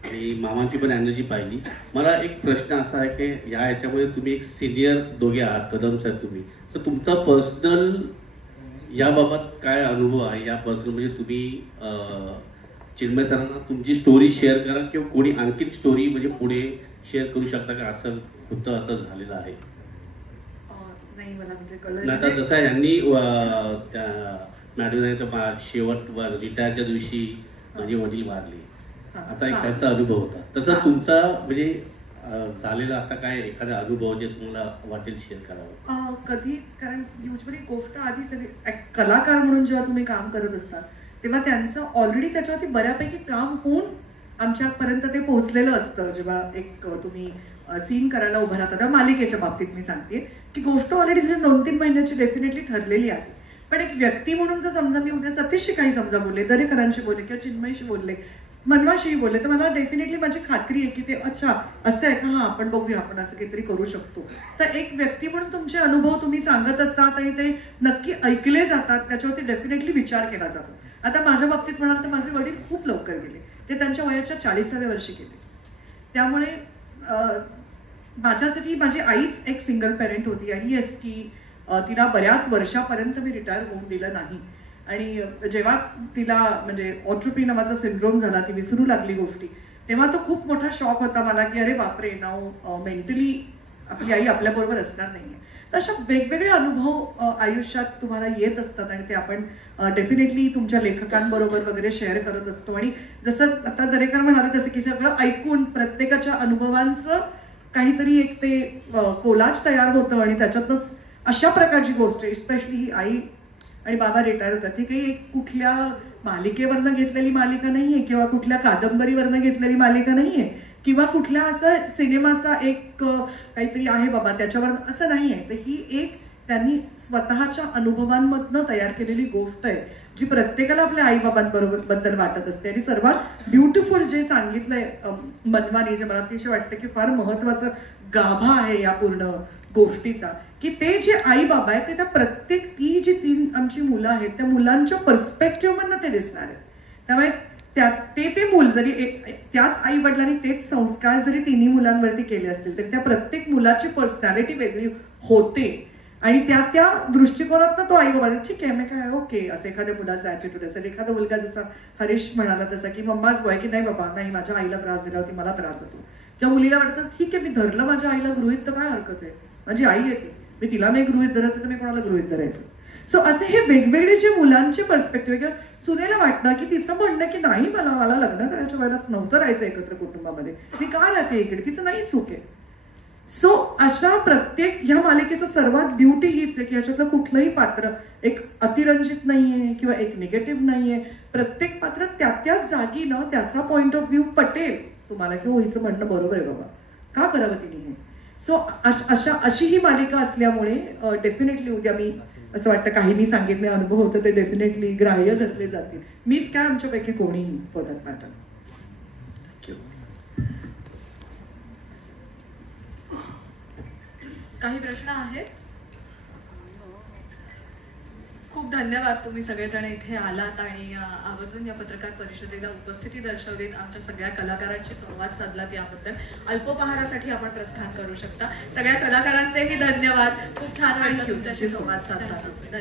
आणि मामांची पण एनर्जी पाहिली. मला एक प्रश्न असा आहे की ह्याच्यामध्ये तुम्ही एक सिनियर दोघे आहात, कदम साहेब तुम्ही, तर तुमचा पर्सनल याबाबत काय अनुभव आहे? या पर्सनल म्हणजे तुम्ही चिन्मय सरांना तुमची स्टोरी शेअर करा किंवा कोणी आणखी स्टोरी म्हणजे पुढे शेअर करू शकता का? असं होतं, असं झालेलं आहे? नाही, मला म्हणजे कळलं. आता जसं यांनी त्या मॅडम शेवट रिटायरच्या दिवशी माझे वडील वारले, असा एक त्यांचा अनुभव होता. तसं तुमचा म्हणजे झालेला असा काय एखादा अनुभव जे तुम्हाला वाटेल शेअर करावा? कधी, कारण युजली गोष्ट आधी सगळी कलाकार म्हणून जेव्हा तुम्ही काम करत असता तेव्हा त्यांचं ऑलरेडी त्याच्यावरती बऱ्यापैकी काम होऊन आमच्यापर्यंत ते पोहोचलेलं असतं. जेव्हा एक तुम्ही सीन करायला उभं राहतात, मालिकेच्या बाबतीत मी सांगते की गोष्ट ऑलरेडी तिच्या 2-3 महिन्याची डेफिनेटली ठरलेली आहे. पण एक व्यक्ती म्हणून जर समजा मी उद्या सतीशशी काही समजा बोलले, दरेकरांशी बोलले किंवा चिन्मयशी बोलले, मनवाशीही बोलले, तर मला डेफिनेटली माझी खात्री आहे की ते अच्छा असं आहे का, हा आपण बघूया, आपण असं काहीतरी करू शकतो. तर एक व्यक्ती म्हणून तुमचे अनुभव तुम्ही सांगत असतात आणि ते नक्की ऐकले जातात, त्याच्यावरती डेफिनेटली विचार केला जातो. आता माझ्या बाबतीत म्हणाल तर माझे वडील खूप लवकर गेले, ते त्यांच्या वयाच्या 40व्या वर्षी गेले. त्यामुळे माझ्यासाठी माझी आईच एक सिंगल पेरेंट होती आणि येस की तिला बऱ्याच वर्षापर्यंत मी रिटायर होऊन दिलं नाही. आणि जेव्हा तिला म्हणजे ऑट्रोपी नावाचा सिंड्रोम झाला, ती विसरू लागली गोष्टी, तेव्हा तो खूप मोठा शॉक होता मला की अरे बापरे, नाव मेंटली आपली आई आपल्याबरोबर असणार नाहीये. तर अशा वेगवेगळे अनुभव आयुष्यात तुम्हाला येत असतात आणि ते आपण डेफिनेटली तुमच्या लेखकांबरोबर वगैरे शेअर करत असतो. आणि जसं आता दरेकर म्हणाले तसं की सगळं ऐकून प्रत्येकाच्या अनुभवांचं काहीतरी एक ते कोलाज तयार होतं आणि त्याच्यातच अशा प्रकारची गोष्ट, स्पेशली ही आई आणि बाबा रिटायर होतात, ही काही एक कुठल्या मालिकेवरनं घेतलेली मालिका नाहीये किंवा कुठल्या कादंबरीवरनं घेतलेली मालिका नाहीये किंवा कुठल्या असं सिनेमाचा एक काहीतरी आहे बाबा त्याच्यावर, असं नाहीये. तर ही एक त्यांनी स्वतःच्या अनुभवांमधनं तयार केलेली गोष्ट आहे जी प्रत्येकाला आपल्या आई बाबांबरोबर बद्दल वाटत असते. आणि सर्वात ब्युटिफुल जे सांगितलंय मनवानी, जे मला अतिशय वाटतं की फार महत्वाचं गाभा आहे या पूर्ण गोष्टीचा, की ते जे आई बाबा आहेत ते त्या प्रत्येक ती जी 3 आमची मुलं आहेत त्या मुलांच्या पर्स्पेक्टिव्ह मधनं ते दिसणार आहेत. त्यामुळे ते मूल जरी त्याच आई वडिलांनी तेच संस्कार जरी 3 मुलांवरती केले असतील तरी त्या प्रत्येक मुलाची पर्सनॅलिटी वेगळी होते आणि त्या दृष्टिकोनातनं तो आई बाबा ठीक आहे मी काय ओके असं एखाद्या मुलाचा ऍटिट्यूड असेल, एखादा मुलगा जसा हरीश म्हणाला तसा की मम्माच बॉय की नाही बाबा नाही माझ्या आईला त्रास दिल्यावरती मला त्रास होतो, किंवा मुलीला वाटतं ठीक आहे मी धरलं माझ्या आईला गृहीत तर काय हरकत आहे, माझी आई येते, मी तिला नाही गृहीत धरायचं तर मी कोणाला गृहीत धरायचं. सो असे हे वेगवेगळे जे मुलांचे पर्स्पेक्टिव्ह, किंवा सुनेला वाटतं की तिचं म्हणणं की नाही मला लग्न करायच्या वेळेलाच नव्हतं राहायचं एकत्र कुटुंबामध्ये, मी का राहते इकडे, तिचं नाही चूक आहे. सो अशा प्रत्येक ह्या मालिकेचं सर्वात ब्युटी हीच आहे की ह्याच्यातलं कुठलंही पात्र एक अतिरंजित नाहीये किंवा एक निगेटिव्ह नाहीये. प्रत्येक पात्र त्याच जागी ना त्याचा पॉइंट ऑफ व्ह्यू पटेल तुम्हाला की हो हिचं म्हणणं बरोबर आहे बाबा, का करावं तिने हे. सो अशी ही मालिका असल्यामुळे डेफिनेटली उद्या मी असं वाटतं काही मी सांगितले अनुभव होते ते डेफिनेटली ग्राह्य धरले जातील. मीच काय आमच्यापैकी कोणीही फॉर दॅट मॅटर. काही प्रश्न आहेत? खूप धन्यवाद, तुम्ही सगळेजण इथे आलात आणि आवर्जून या पत्रकार परिषदेला उपस्थिती दर्शवलीत, आमच्या सगळ्या कलाकारांशी संवाद साधलात. याबद्दल अल्पोपहारासाठी आपण प्रस्थान करू शकता. सगळ्या कलाकारांचेही धन्यवाद, खूप छान वाटलं तुमच्याशी संवाद साधताना.